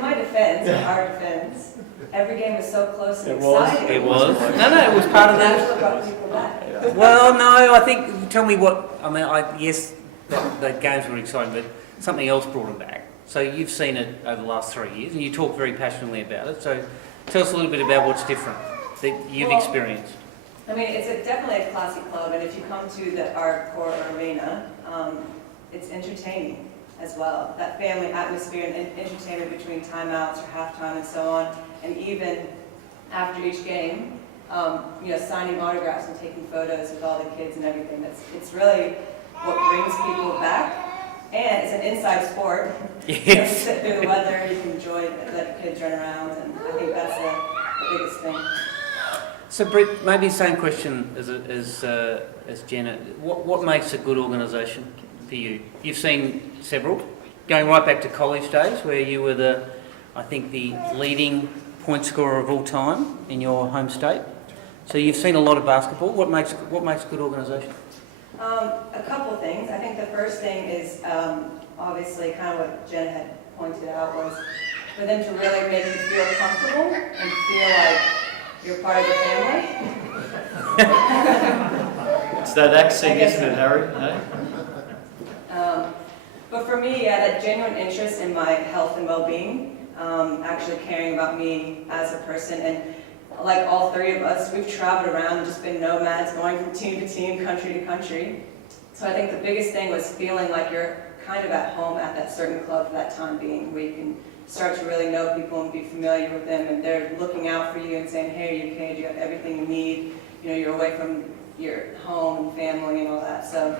my defense, our defense, every game was so close and It was. exciting. It was. No, it was part of that. That's what brought people back. Well, no, I think, tell me what, I mean, yes, the games were exciting, but something else brought them back. So you've seen it over the last 3 years, and you talk very passionately about it. So tell us a little bit about what's different that you've experienced. I mean, it's definitely a classy club, and if you come to our core arena, it's entertaining as well. That family atmosphere and entertainment between timeouts or halftime and so on, and even after each game, signing autographs and taking photos with all the kids and everything. It's really what brings people back. And it's an inside sport. Yes. You can sit through the weather, you can enjoy it, let the kids run around, and I think that's the biggest thing. So, Britt, maybe the same question as Jenna. What makes a good organisation for you? You've seen several, going right back to college days, where you were the leading point scorer of all time in your home state. So you've seen a lot of basketball. What makes a good organisation? A couple things. I think the first thing is obviously kind of what Jen had pointed out was for them to really make you feel comfortable and feel like you're part of the family. It's that accent, isn't it, Harry? Hey? But for me, that genuine interest in my health and well-being, actually caring about me as a person, and like all three of us, we've traveled around and just been nomads, going from team to team, country to country. So I think the biggest thing was feeling like you're kind of at home at that certain club for that time being, where you can start to really know people and be familiar with them, and they're looking out for you and saying, hey, are you okay? Do you have everything you need? You're away from your home and family and all that. So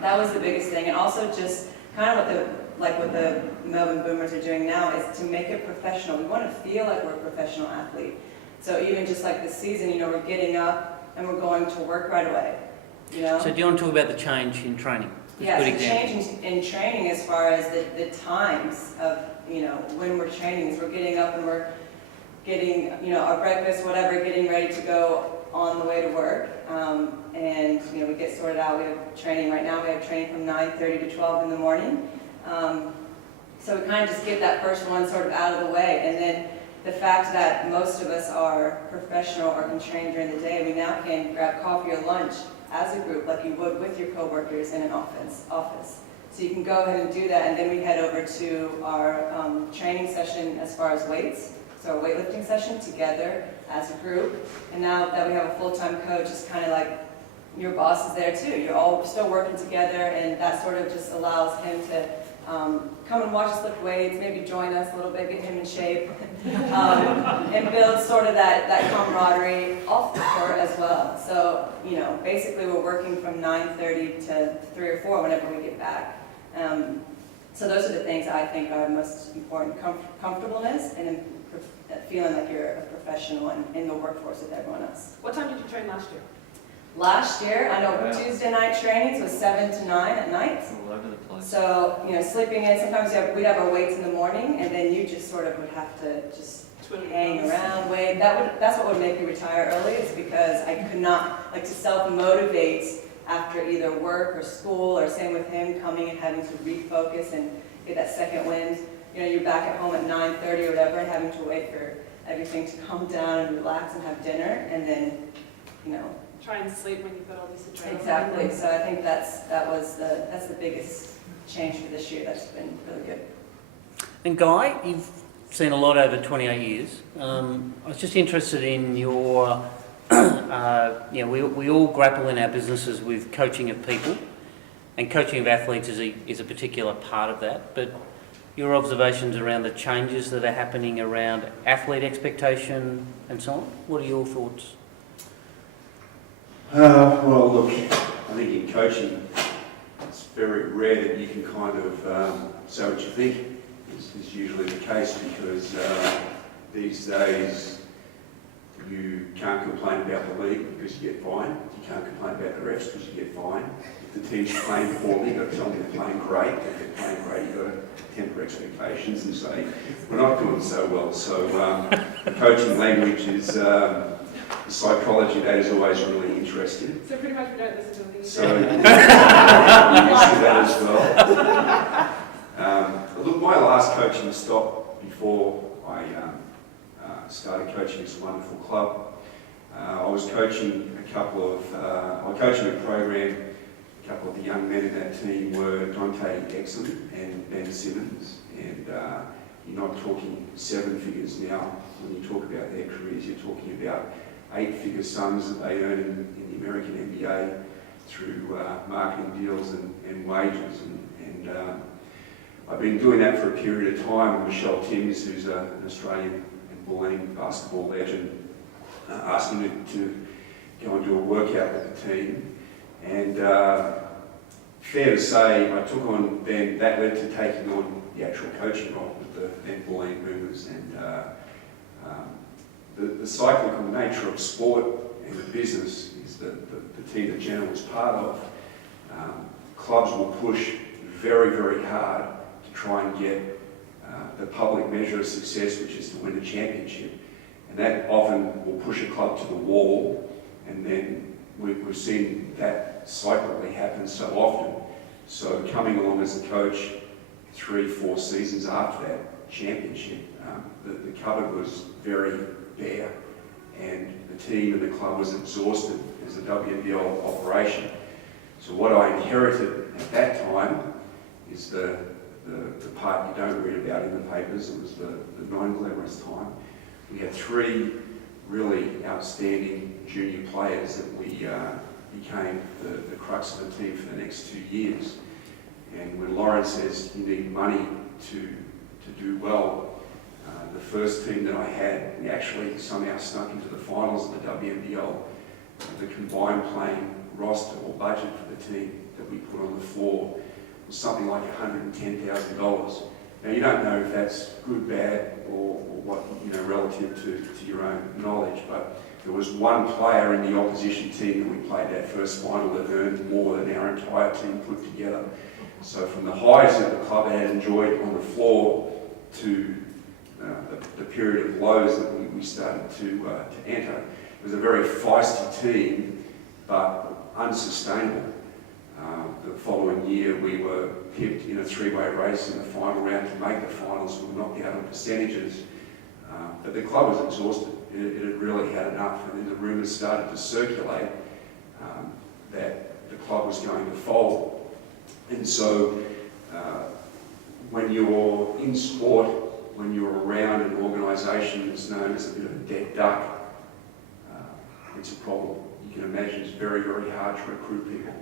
that was the biggest thing. And also just kind of what the Melbourne Boomers are doing now is to make it professional. We want to feel like we're a professional athlete. So even just like this season, we're getting up and we're going to work right away, So do you want to talk about the change in training? Yeah, the change in training as far as the times of, when we're training, is we're getting up and we're getting, our breakfast, whatever, getting ready to go on the way to work. And, we get sorted out. We have training right now. We have training from 9:30 to 12 in the morning. So we kind of just get that first one sort of out of the way. And then the fact that most of us are professional or can train during the day, we now can grab coffee or lunch as a group like you would with your coworkers in an office. So you can go ahead and do that, and then we head over to our training session as far as weights, so our weightlifting session together as a group. And now that we have a full-time coach, it's kind of like your boss is there too. You're all still working together, and that sort of just allows him to come and watch us lift weights, maybe join us a little bit, get him in shape, and build sort of that camaraderie off the court as well. So, basically we're working from 9:30 to 3 or 4 whenever we get back. So those are the things I think are most important, comfortableness and then feeling like you're a professional and in the workforce with everyone else. What time did you train last year? Last year, I know Tuesday night trainings was 7 to 9 at night. All over the place. So, sleeping in, sometimes we'd have our weights in the morning, and then you just sort of would have to just hang around, wait. That's what would make me retire early, is because I could not, like, to self-motivate after either work or school, or same with him, coming and having to refocus and get that second wind. You know, you're back at home at 9:30 or whatever, and having to wait for everything to calm down and relax and have dinner, and then, you know. Try and sleep when you've got all this adrenaline. Exactly. So I think that's the biggest change for this year. That's been really good. And Guy, you've seen a lot over 28 years. I was just interested in your, we all grapple in our businesses with coaching of people, and coaching of athletes is a particular part of that. But your observations around the changes that are happening around athlete expectation and so on, what are your thoughts? Well, look, I think in coaching, it's very rare that you can kind of say what you think. Is usually the case, because these days you can't complain about the league because you get fined. You can't complain about the refs because you get fined. If the team's playing poorly, you've got to tell them they're playing great. If they're playing great, you've got to temper expectations and say, we're not doing so well. So the coaching language is, the psychology, that is always really interesting. So pretty much we don't listen to them. So you used to that as well. Look, my last coaching stop before I started coaching this wonderful club, I was coaching a program. A couple of the young men in that team were Dante Exum and Ben Simmons, and you're not talking seven figures now. When you talk about their careers, you're talking about eight-figure sums that they earn in the American NBA through marketing deals and wages. And I've been doing that for a period of time. Michelle Timms, who's an Australian and Bulleen basketball legend, asked me to go and do a workout with the team. And fair to say, I took on then, that led to taking on the actual coaching role with the then Bulleen Boomers. And the cyclical nature of sport and the business is that the team that Jenna was part of, clubs will push very, very hard to try and get the public measure of success, which is to win a championship. And that often will push a club to the wall, and then we've seen that cyclically happen so often. So coming along as a coach 3-4 seasons after that championship, the cupboard was very bare, and the team and the club was exhausted as a WNBL operation. So what I inherited at that time is the part you don't read about in the papers. It was the non-glamorous time. We had three really outstanding junior players that we became the crux of the team for the next 2 years. And when Lauren says you need money to do well, the first team that I had, we actually somehow snuck into the finals of the WNBL. The combined playing roster or budget for the team that we put on the floor was something like $110,000. Now you don't know if that's good, bad, or what, relative to your own knowledge, but there was one player in the opposition team that we played that first final that earned more than our entire team put together. So from the highs that the club had enjoyed on the floor to the period of lows that we started to enter, it was a very feisty team, but unsustainable. The following year we were pipped in a three-way race in the final round to make the finals. We were knocked out on percentages, but the club was exhausted. It had really had enough, and then the rumours started to circulate that the club was going to fold. And so when you're in sport, when you're around an organisation that's known as a bit of a dead duck, it's a problem. You can imagine it's very, very hard to recruit people,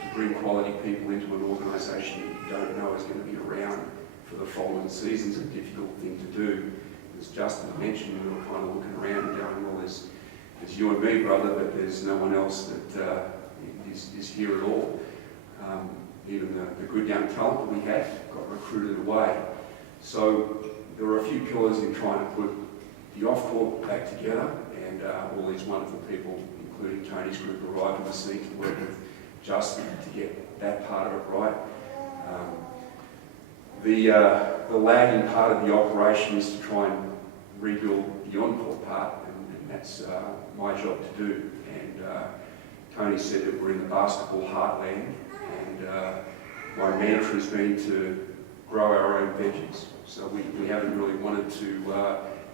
to bring quality people into an organisation that you don't know is going to be around for the following season's a difficult thing to do. As Justin mentioned, we were kind of looking around and going, well, there's you and me, brother, but there's no one else that is here at all. Even the good young talent that we had got recruited away. So there were a few pillars in trying to put the off-court back together, and all these wonderful people, including Tony's group, arrived on the scene to work with Justin to get that part of it right. The lagging part of the operation is to try and rebuild the on-court part, and that's my job to do. And Tony said that we're in the basketball heartland, and my mantra has been to grow our own veggies. So we haven't really wanted to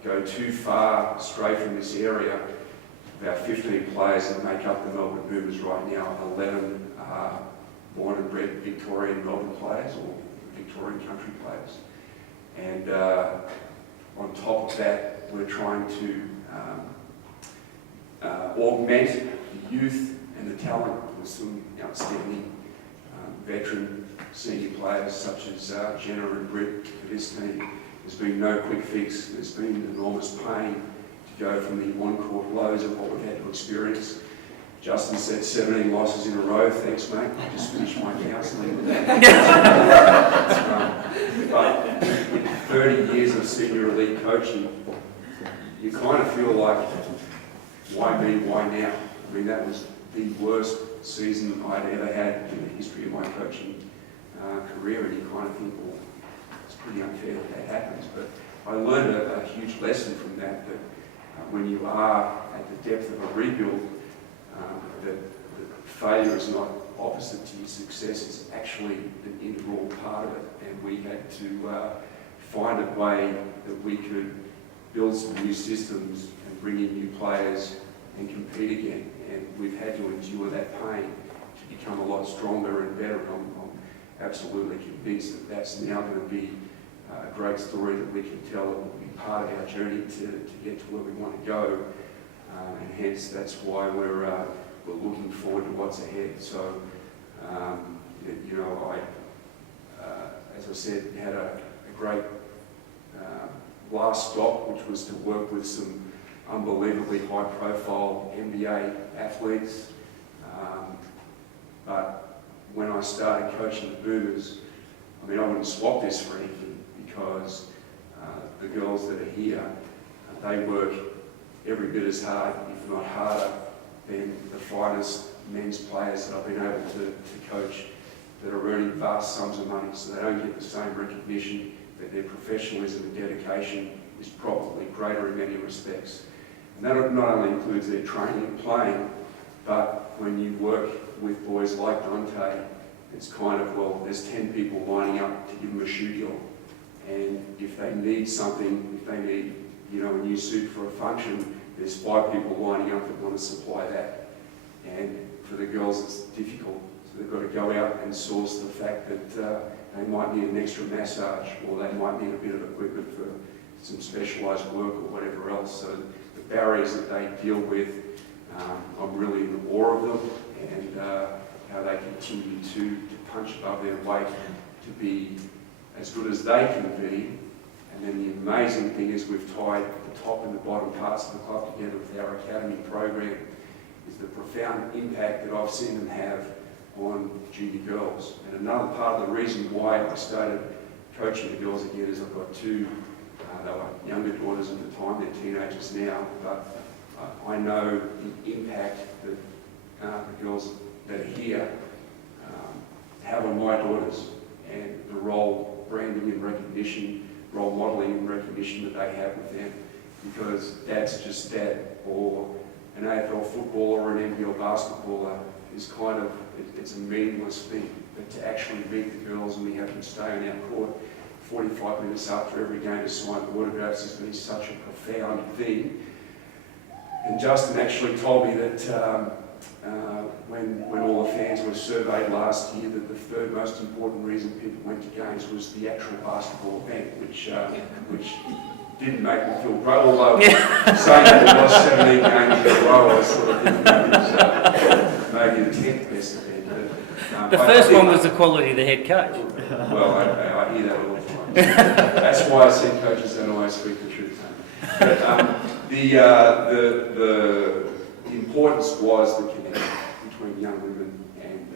go too far stray from this area. About 15 players that make up the Melbourne Boomers right now, 11 are born and bred Victorian Melbourne players or Victorian country players. And on top of that, we're trying to augment the youth and the talent with some outstanding veteran senior players such as Jenna and Britt for this team. There's been no quick fix. There's been enormous pain to go from the on-court lows of what we've had to experience. Justin said 17 losses in a row. Thanks, mate. I just finished my counselling with that. But in 30 years of senior elite coaching, you kind of feel like, why me, why now? I mean, that was the worst season I'd ever had in the history of my coaching career, and you kind of think, well, it's pretty unfair that happens. But I learned a huge lesson from that, when you are at the depth of a rebuild, that failure is not opposite to your success, it's actually an integral part of it. And we had to find a way that we could build some new systems and bring in new players and compete again. And we've had to endure that pain to become a lot stronger and better. I'm absolutely convinced that that's now going to be a great story that we can tell and will be part of our journey to get to where we want to go. And hence, that's why we're looking forward to what's ahead. So, you know, as I said, had a great last stop, which was to work with some unbelievably high-profile NBA athletes. But when I started coaching the Boomers, I mean, I wouldn't swap this for anything, because the girls that are here, they work every bit as hard, if not harder, than the finest men's players that I've been able to coach that are earning vast sums of money. So they don't get the same recognition, that their professionalism and dedication is probably greater in many respects. And that not only includes their training and playing, but when you work with boys like Dante, it's kind of, well, there's 10 people lining up to give them a shoe deal. And if they need something, if they need, you know, a new suit for a function, there's 5 people lining up that want to supply that. And for the girls, it's difficult. So they've got to go out and source the fact that they might need an extra massage, or they might need a bit of equipment for some specialised work or whatever else. So the barriers that they deal with, I'm really in awe of them, and how they continue to punch above their weight to be as good as they can be. And then the amazing thing is we've tied the top and the bottom parts of the club together with our academy program, is the profound impact that I've seen them have on junior girls. And another part of the reason why I started coaching the girls again is I've got 2, they were younger daughters at the time, they're teenagers now, but I know the impact that the girls that are here have on my daughters, and the role, branding and recognition, role modelling and recognition that they have with them, because dad's just dad, or an AFL footballer or an NBL basketballer is kind of, it's a meaningless thing. But to actually meet the girls and we have them stay on our court 45 minutes after every game to sign autographs has been such a profound thing. And Justin actually told me that when all the fans were surveyed last year, that the 3rd most important reason people went to games was the actual basketball event, which didn't make me feel great, although saying that we lost 17 games in a row, I sort of think it was maybe the 10th best event. But, The first one was the quality of the head coach. Well, I hear that all the time. That's why I said coaches don't always speak the truth. But the importance was the connection between young women and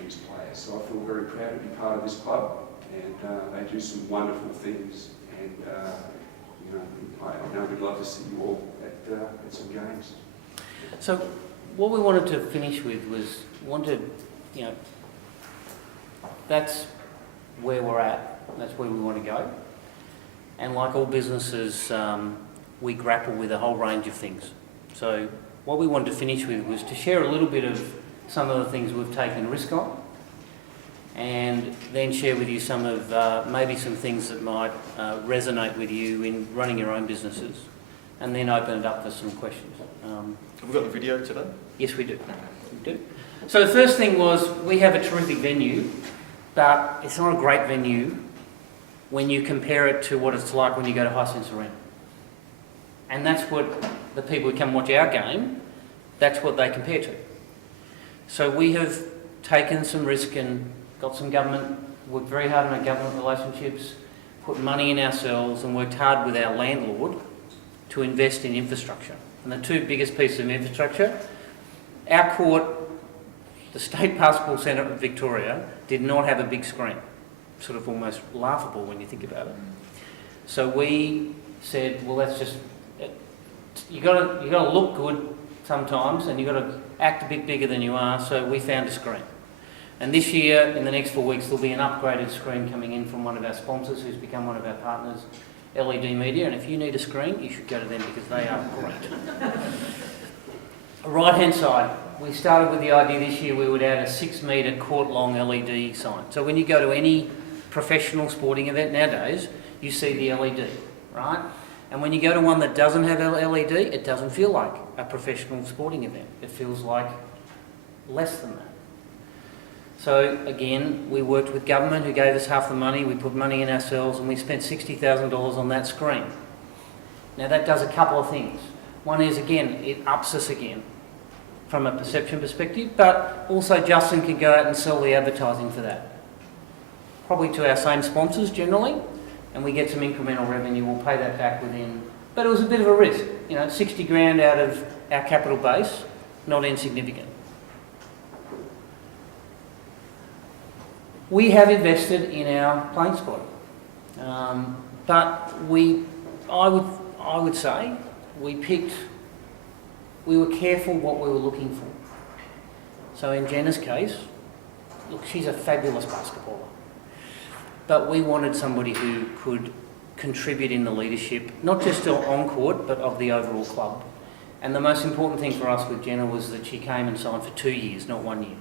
these players. So I feel very proud to be part of this club, and they do some wonderful things. And you know, I know we'd love to see you all at some games. So what we wanted to finish with was, you know, that's where we're at, that's where we want to go. And like all businesses, we grapple with a whole range of things. So what we wanted to finish with was to share a little bit of some of the things we've taken risk on, and then share with you some of maybe some things that might resonate with you in running your own businesses, and then open it up for some questions. Have we got the video today? Yes, we do. We do. So the first thing was, we have a terrific venue, but it's not a great venue when you compare it to what it's like when you go to Hisense Arena. And that's what the people who come watch our game, that's what they compare to. So we have taken some risk and got some government, worked very hard on our government relationships, put money in ourselves, and worked hard with our landlord to invest in infrastructure. And the two biggest pieces of infrastructure, our court, the State Basketball Centre of Victoria, did not have a big screen. Sort of almost laughable when you think about it. So we said, well, that's just, you got to look good sometimes, and you got to act a bit bigger than you are. So we found a screen. And this year, in the next 4 weeks, there'll be an upgraded screen coming in from one of our sponsors, who's become one of our partners, LED Media. And if you need a screen, you should go to them because they are great. Right-hand side, we started with the idea this year we would add a 6-metre court-long LED sign. So when you go to any professional sporting event nowadays, you see the LED, right? And when you go to one that doesn't have LED, it doesn't feel like a professional sporting event. It feels like less than that. So again, we worked with government, who gave us half the money. We put money in ourselves, and we spent $60,000 on that screen. Now that does a couple of things. One is, again, it ups us again from a perception perspective, but also Justin can go out and sell the advertising for that. Probably to our same sponsors generally, and we get some incremental revenue. We'll pay that back within, but it was a bit of a risk. 60 grand out of our capital base, not insignificant. We have invested in our playing squad, but I would say we were careful what we were looking for. So in Jenna's case, look, she's a fabulous basketballer, but we wanted somebody who could contribute in the leadership, not just on court, but of the overall club. And the most important thing for us with Jenna was that she came and signed for 2 years, not 1 year,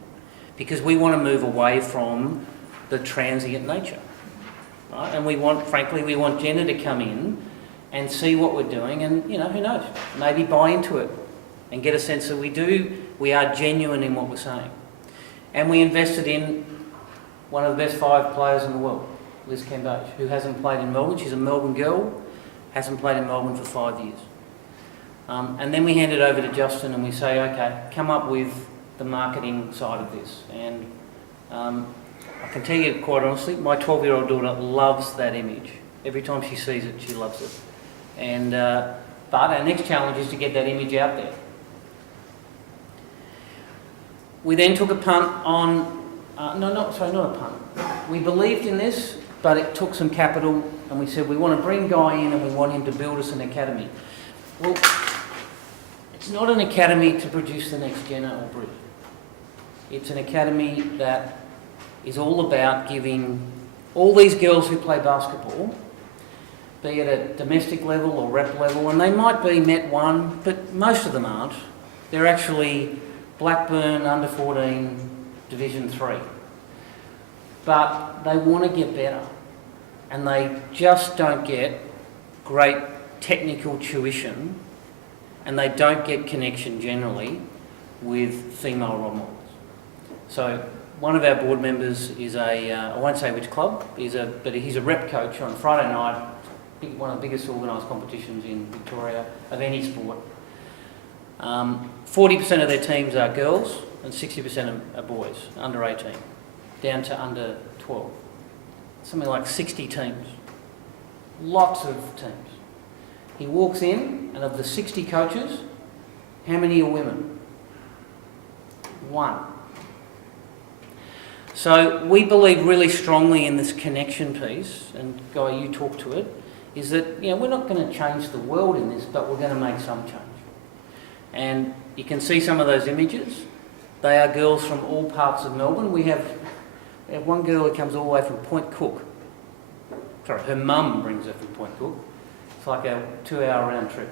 because we want to move away from the transient nature, right? And we want Jenna to come in and see what we're doing, and who knows, maybe buy into it and get a sense that we are genuine in what we're saying. And we invested in one of the best 5 players in the world, Liz Cambage, who hasn't played in Melbourne. She's a Melbourne girl, hasn't played in Melbourne for 5 years. And then we hand it over to Justin and we say, okay, come up with the marketing side of this. And I can tell you quite honestly, my 12-year-old daughter loves that image. Every time she sees it, she loves it. And but our next challenge is to get that image out there. We then took a punt on, not a punt. We believed in this, but it took some capital, and we said we want to bring Guy in and we want him to build us an academy. Well, it's not an academy to produce the next Jenna or Brit. It's an academy that is all about giving all these girls who play basketball, be it at domestic level or rep level, and they might be Met 1, but most of them aren't. They're actually Blackburn under 14 Division 3. But they want to get better, and they just don't get great technical tuition, and they don't get connection generally with female role models. So one of our board members is I won't say which club, but he's a rep coach on Friday night, one of the biggest organised competitions in Victoria of any sport. 40% of their teams are girls and 60% are boys, under 18, down to under 12. Something like 60 teams. Lots of teams. He walks in, and of the 60 coaches, how many are women? 1. So we believe really strongly in this connection piece, and Guy, you talk to it, is that we're not going to change the world in this, but we're going to make some change. And you can see some of those images. They are girls from all parts of Melbourne. We have one girl who comes all the way from Point Cook. her mum brings her from Point Cook. It's like a 2-hour round trip.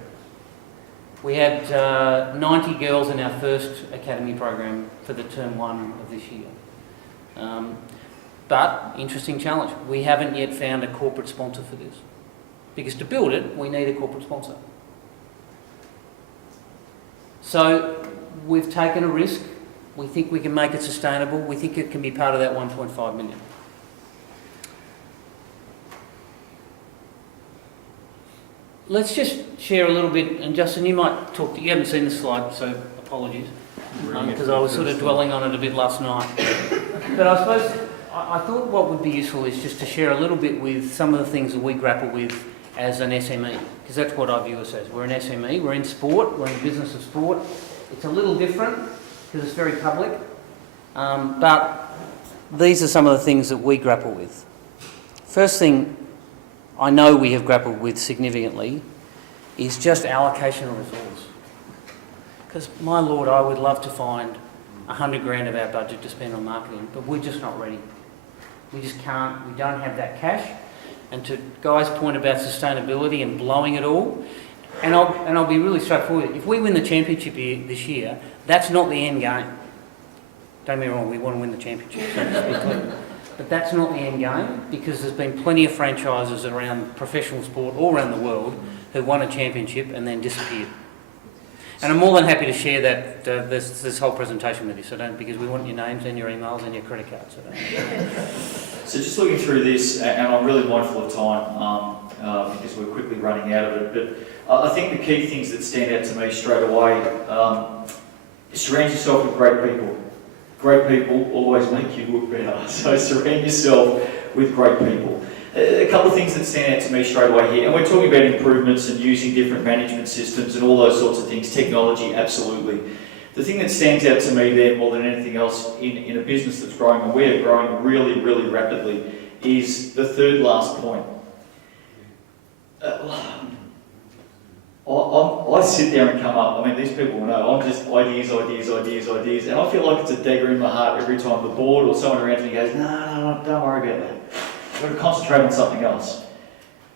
We had 90 girls in our first academy program for the term 1 of this year. But, interesting challenge, we haven't yet found a corporate sponsor for this. Because to build it, we need a corporate sponsor. So, we've taken a risk. We think we can make it sustainable. We think it can be part of that 1.5 million. Let's just share a little bit, and Justin, you might talk, you haven't seen the slide, so apologies, because I was sort of dwelling on it a bit last night. But I suppose, I thought what would be useful is just to share a little bit with some of the things that we grapple with as an SME, because that's what I view us as. We're an SME, we're in sport, we're in the business of sport. It's a little different, because it's very public, but these are some of the things that we grapple with. First thing I know we have grappled with significantly is just allocation of resource. Because, my Lord, I would love to find 100 grand of our budget to spend on marketing, but we're just not ready. We just can't, we don't have that cash. And to Guy's point about sustainability and blowing it all, and I'll be really straightforward, if we win the championship this year, that's not the end game. Don't get me wrong, we want to win the championship, so just be clear. But that's not the end game, because there's been plenty of franchises around professional sport all around the world who won a championship and then disappeared. And I'm more than happy to share that this whole presentation with you, because we want your names and your emails and your credit cards. So just looking through this, and I'm really mindful of time because we're quickly running out of it, but I think the key things that stand out to me straight away, surround yourself with great people. Great people always make you look better, so surround yourself with great people. A couple of things that stand out to me straight away here, and we're talking about improvements and using different management systems and all those sorts of things, technology, absolutely. The thing that stands out to me there more than anything else in a business that's growing, and we're growing really, really rapidly, is the third last point. I sit there and come up, I mean, these people will know, I'm just ideas, and I feel like it's a dagger in my heart every time the board or someone around me goes, no, don't worry about that. We've got to concentrate on something else.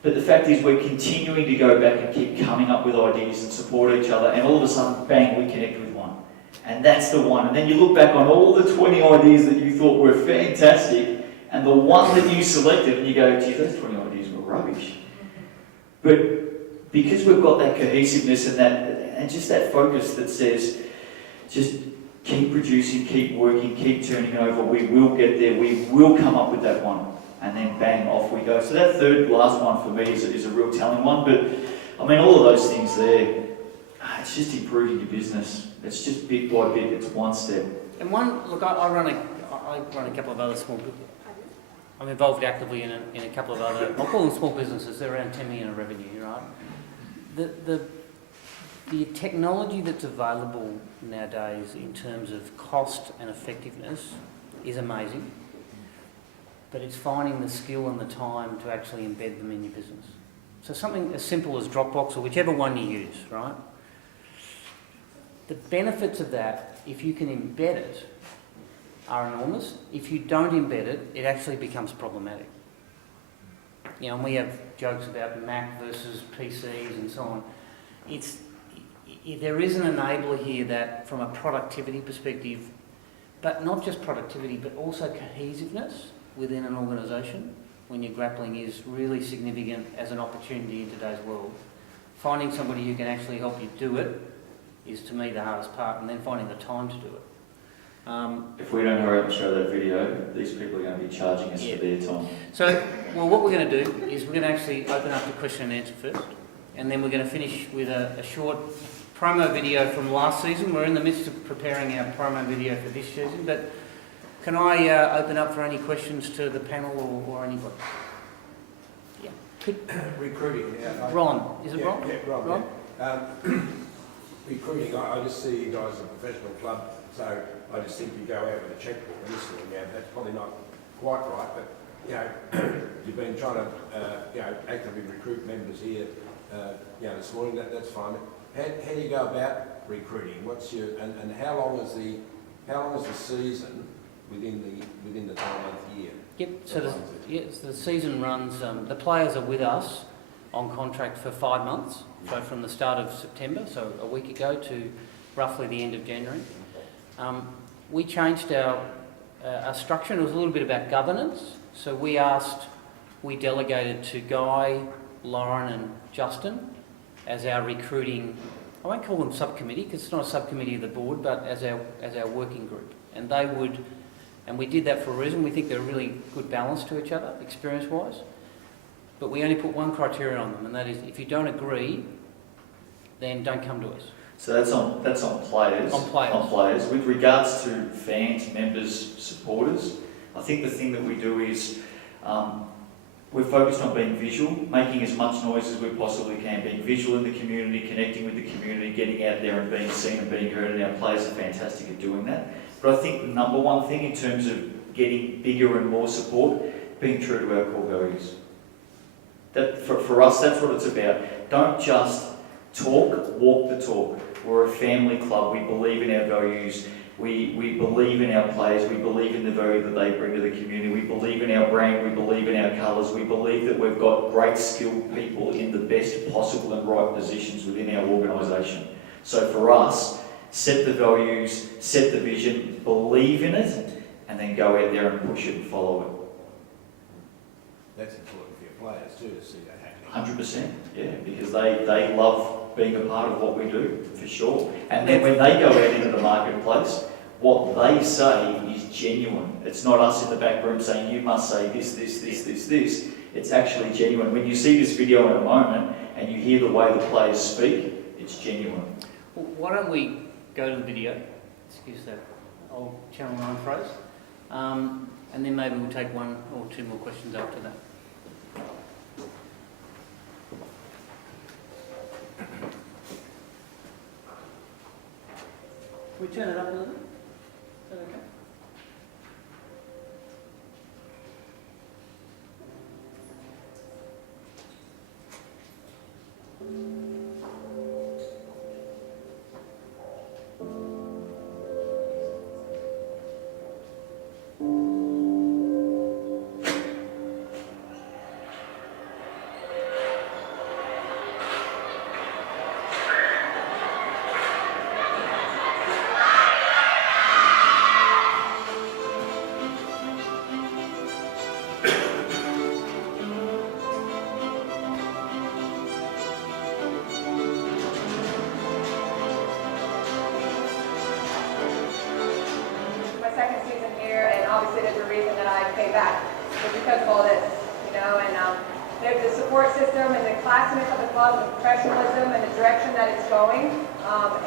But the fact is we're continuing to go back and keep coming up with ideas and support each other, and all of a sudden, bang, we connect with one. And that's the one. And then you look back on all the 20 ideas that you thought were fantastic, and the one that you selected, and you go, gee, those 20 ideas were rubbish. But because we've got that cohesiveness and just that focus that says, just keep producing, keep working, keep turning over, we will get there, we will come up with that one, and then bang, off we go. So that third last one for me is a real telling one, but I mean, all of those things there, it's just improving your business. It's just bit by bit, it's one step. And look, I run a couple of other small businesses. I'm involved actively in a couple of other, I'll call them small businesses, they're around 10 million in revenue, right? The technology that's available nowadays in terms of cost and effectiveness is amazing, but it's finding the skill and the time to actually embed them in your business. So something as simple as Dropbox or whichever one you use, right? The benefits of that, if you can embed it, are enormous. If you don't embed it, it actually becomes problematic. You know, and we have jokes about Mac versus PCs and so on. There is an enabler here that, from a productivity perspective, but not just productivity, but also cohesiveness within an organisation, when you're grappling, is really significant as an opportunity in today's world. Finding somebody who can actually help you do it is, to me, the hardest part, and then finding the time to do it. If we don't hurry up and show that video, these people are going to be charging us for their time. So, well, what we're going to do is we're going to actually open up the question and answer first, and then we're going to finish with a short promo video from last season. We're in the midst of preparing our promo video for this season, but can I open up for any questions to the panel or anybody? Yeah. Recruiting. Yeah, Ron, is it Ron? Yeah, Ron. Yeah. Recruiting, I just see you guys as a professional club, so I just think you go out with a checkbook and this thing. Yeah, that's probably not quite right, but you know, you've been trying to actively recruit members here. This morning. That's fine. How do you go about recruiting? What's your and how long is the season within the 12-month year? Yep, so the season runs, the players are with us on contract for 5 months, so from the start of September, so a week ago, to roughly the end of January. We changed our structure, and it was a little bit about governance. So we delegated to Guy, Lauren and Justin as our recruiting, I won't call them subcommittee because it's not a subcommittee of the board, but as our working group. And they would, and we did that for a reason. We think they're a really good balance to each other, experience-wise. But we only put one criteria on them, and that is if you don't agree, then don't come to us. So that's on players. On players. On players. With regards to fans, members, supporters, I think the thing that we do is we're focused on being visual, making as much noise as we possibly can, being visual in the community, connecting with the community, getting out there and being seen and being heard, and our players are fantastic at doing that. But I think the number one thing in terms of getting bigger and more support, being true to our core values. That for us, that's what it's about. Don't just talk, walk the talk. We're a family club. We believe in our values. We believe in our players. We believe in the value that they bring to the community. We believe in our brand. We believe in our colours. We believe that we've got great skilled people in the best possible and right positions within our organisation. So for us, set the values, set the vision, believe in it, and then go out there and push it and follow it. That's important for your players too, to see that happening. 100%, yeah, because they love being a part of what we do, for sure. And then when they go out into the marketplace, what they say is genuine. It's not us in the back room saying, you must say this, this, this, this, this. It's actually genuine. When you see this video in a moment and you hear the way the players speak, it's genuine. Well, why don't we go to the video, excuse that old Channel 9 phrase, and then maybe we'll take one or two more questions after that. Can we turn it up a little bit? Is that okay? Because of all this, you know, and the support system and the classiness of the club, the professionalism and the direction that it's going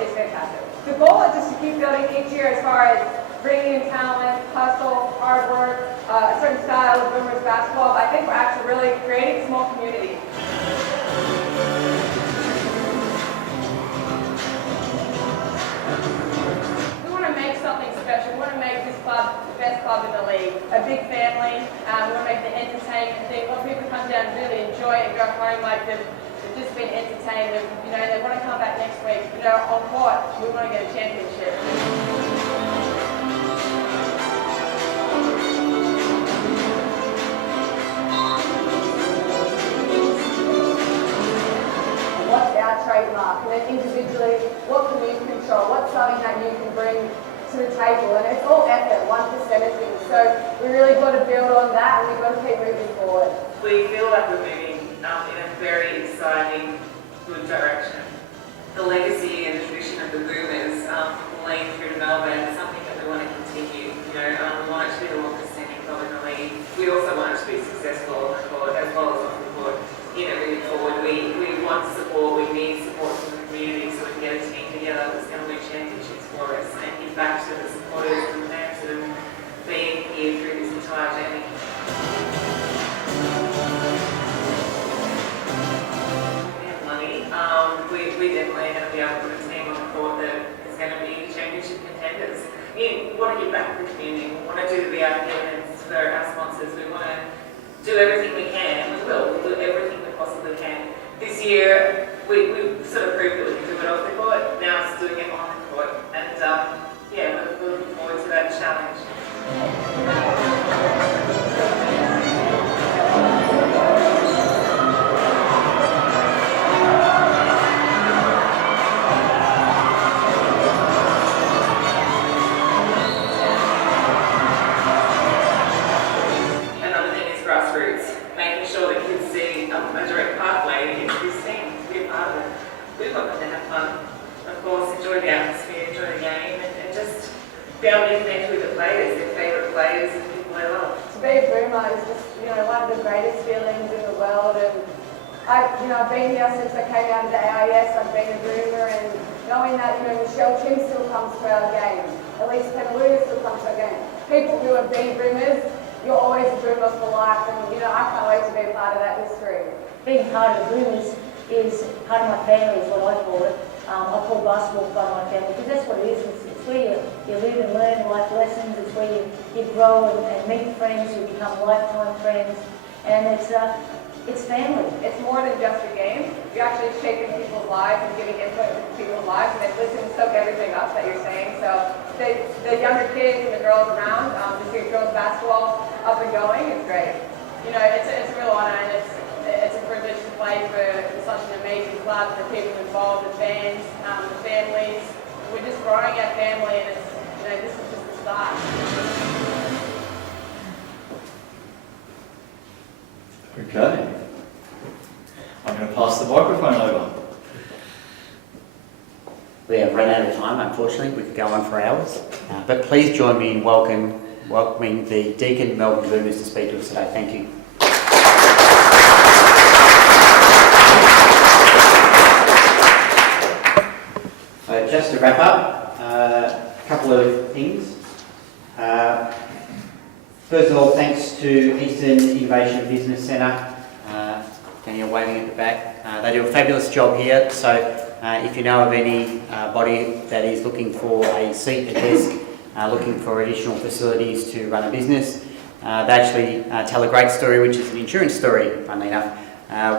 is fantastic. The goal is just to keep building each year as far as bringing in talent, hustle, hard work, a certain style of women's basketball. But I think we're actually really creating a small community. We want to make something special. We want to make this club the best club in the league. A big family. We want to make the entertainment thing. We want people to come down and really enjoy it and go home like they've just been entertained. And, you know, they want to come back next week. You know, on court, we want to get a championship. What's our trademark? And then individually, what can you control? What's something that you can bring to the table? And it's all effort, 1% of things. So we really got to build on that, and we've got to keep moving forward. We feel like we're moving in a very exciting, good direction. The legacy and the tradition of the Boomers lean through to Melbourne is something that we want to continue. You know, we want it to be the longest standing club in the league. We also want it to be successful on the court as well as off the court. You know, moving forward, we want support, we need support from the community so we can get a team together that's going to win championships for us and give back to the supporters and fans that have been here through this entire journey. We have money. We definitely are going to be able to put a team on the court that is going to be championship contenders. We want to give back to the community. We want to do the VIP events for our sponsors. We want to do everything we can, and we will. We'll do everything we possibly can. This year, we sort of proved that we can do it off the court. Now it's doing it on the court. And yeah, we're looking forward to that challenge. be a boomer is just, one of the greatest feelings in the world. And I've been here since I came out of the AIS. I've been a boomer, and knowing that, Michelle Kim still comes to our game. Elise Penaluna still comes to our game. People who have been boomers, you're always a boomer for life, and I can't wait to be a part of that history. Being part of the Boomers is part of my family, is what I call it. I call basketball part of my family because that's what it is. It's where you live and learn life lessons. It's where you grow and meet friends who become lifetime friends, and it's family. It's more than just a game. You're actually shaping people's lives and giving input into people's lives, and they listen and soak everything up that you're saying. So the younger kids and the girls around, to see girls basketball up and going, it's great. It's a real honor, and it's a privilege to play for such an amazing club, for people involved, the fans, the families. We're just growing our family, and it's this is just the start. Okay. I'm going to pass the microphone over. We have run out of time, unfortunately. We could go on for hours. But please join me in welcoming the Deakin Melbourne Boomers to speak to us today. Thank you. So just to wrap up, a couple of things. First of all, thanks to Eastern Innovation Business Centre, Daniel waving at the back. They do a fabulous job here, so if you know of anybody that is looking for a seat, a desk, looking for additional facilities to run a business, they actually tell a great story, which is an insurance story, funnily enough,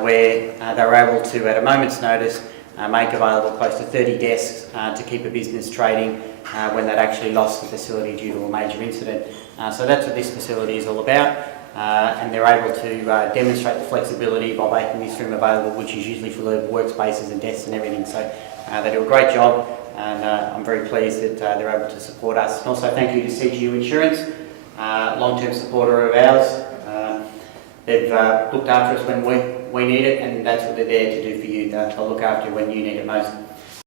where they were able to, at a moment's notice, make available close to 30 desks to keep a business trading when they'd actually lost the facility due to a major incident. So that's what this facility is all about, and they're able to demonstrate the flexibility by making this room available, which is usually for the workspaces and desks and everything. So they do a great job, and I'm very pleased that they're able to support us. And also thank you to CGU Insurance, long-term supporter of ours. They've looked after us when we need it, and that's what they're there to do for you. They'll look after you when you need it most.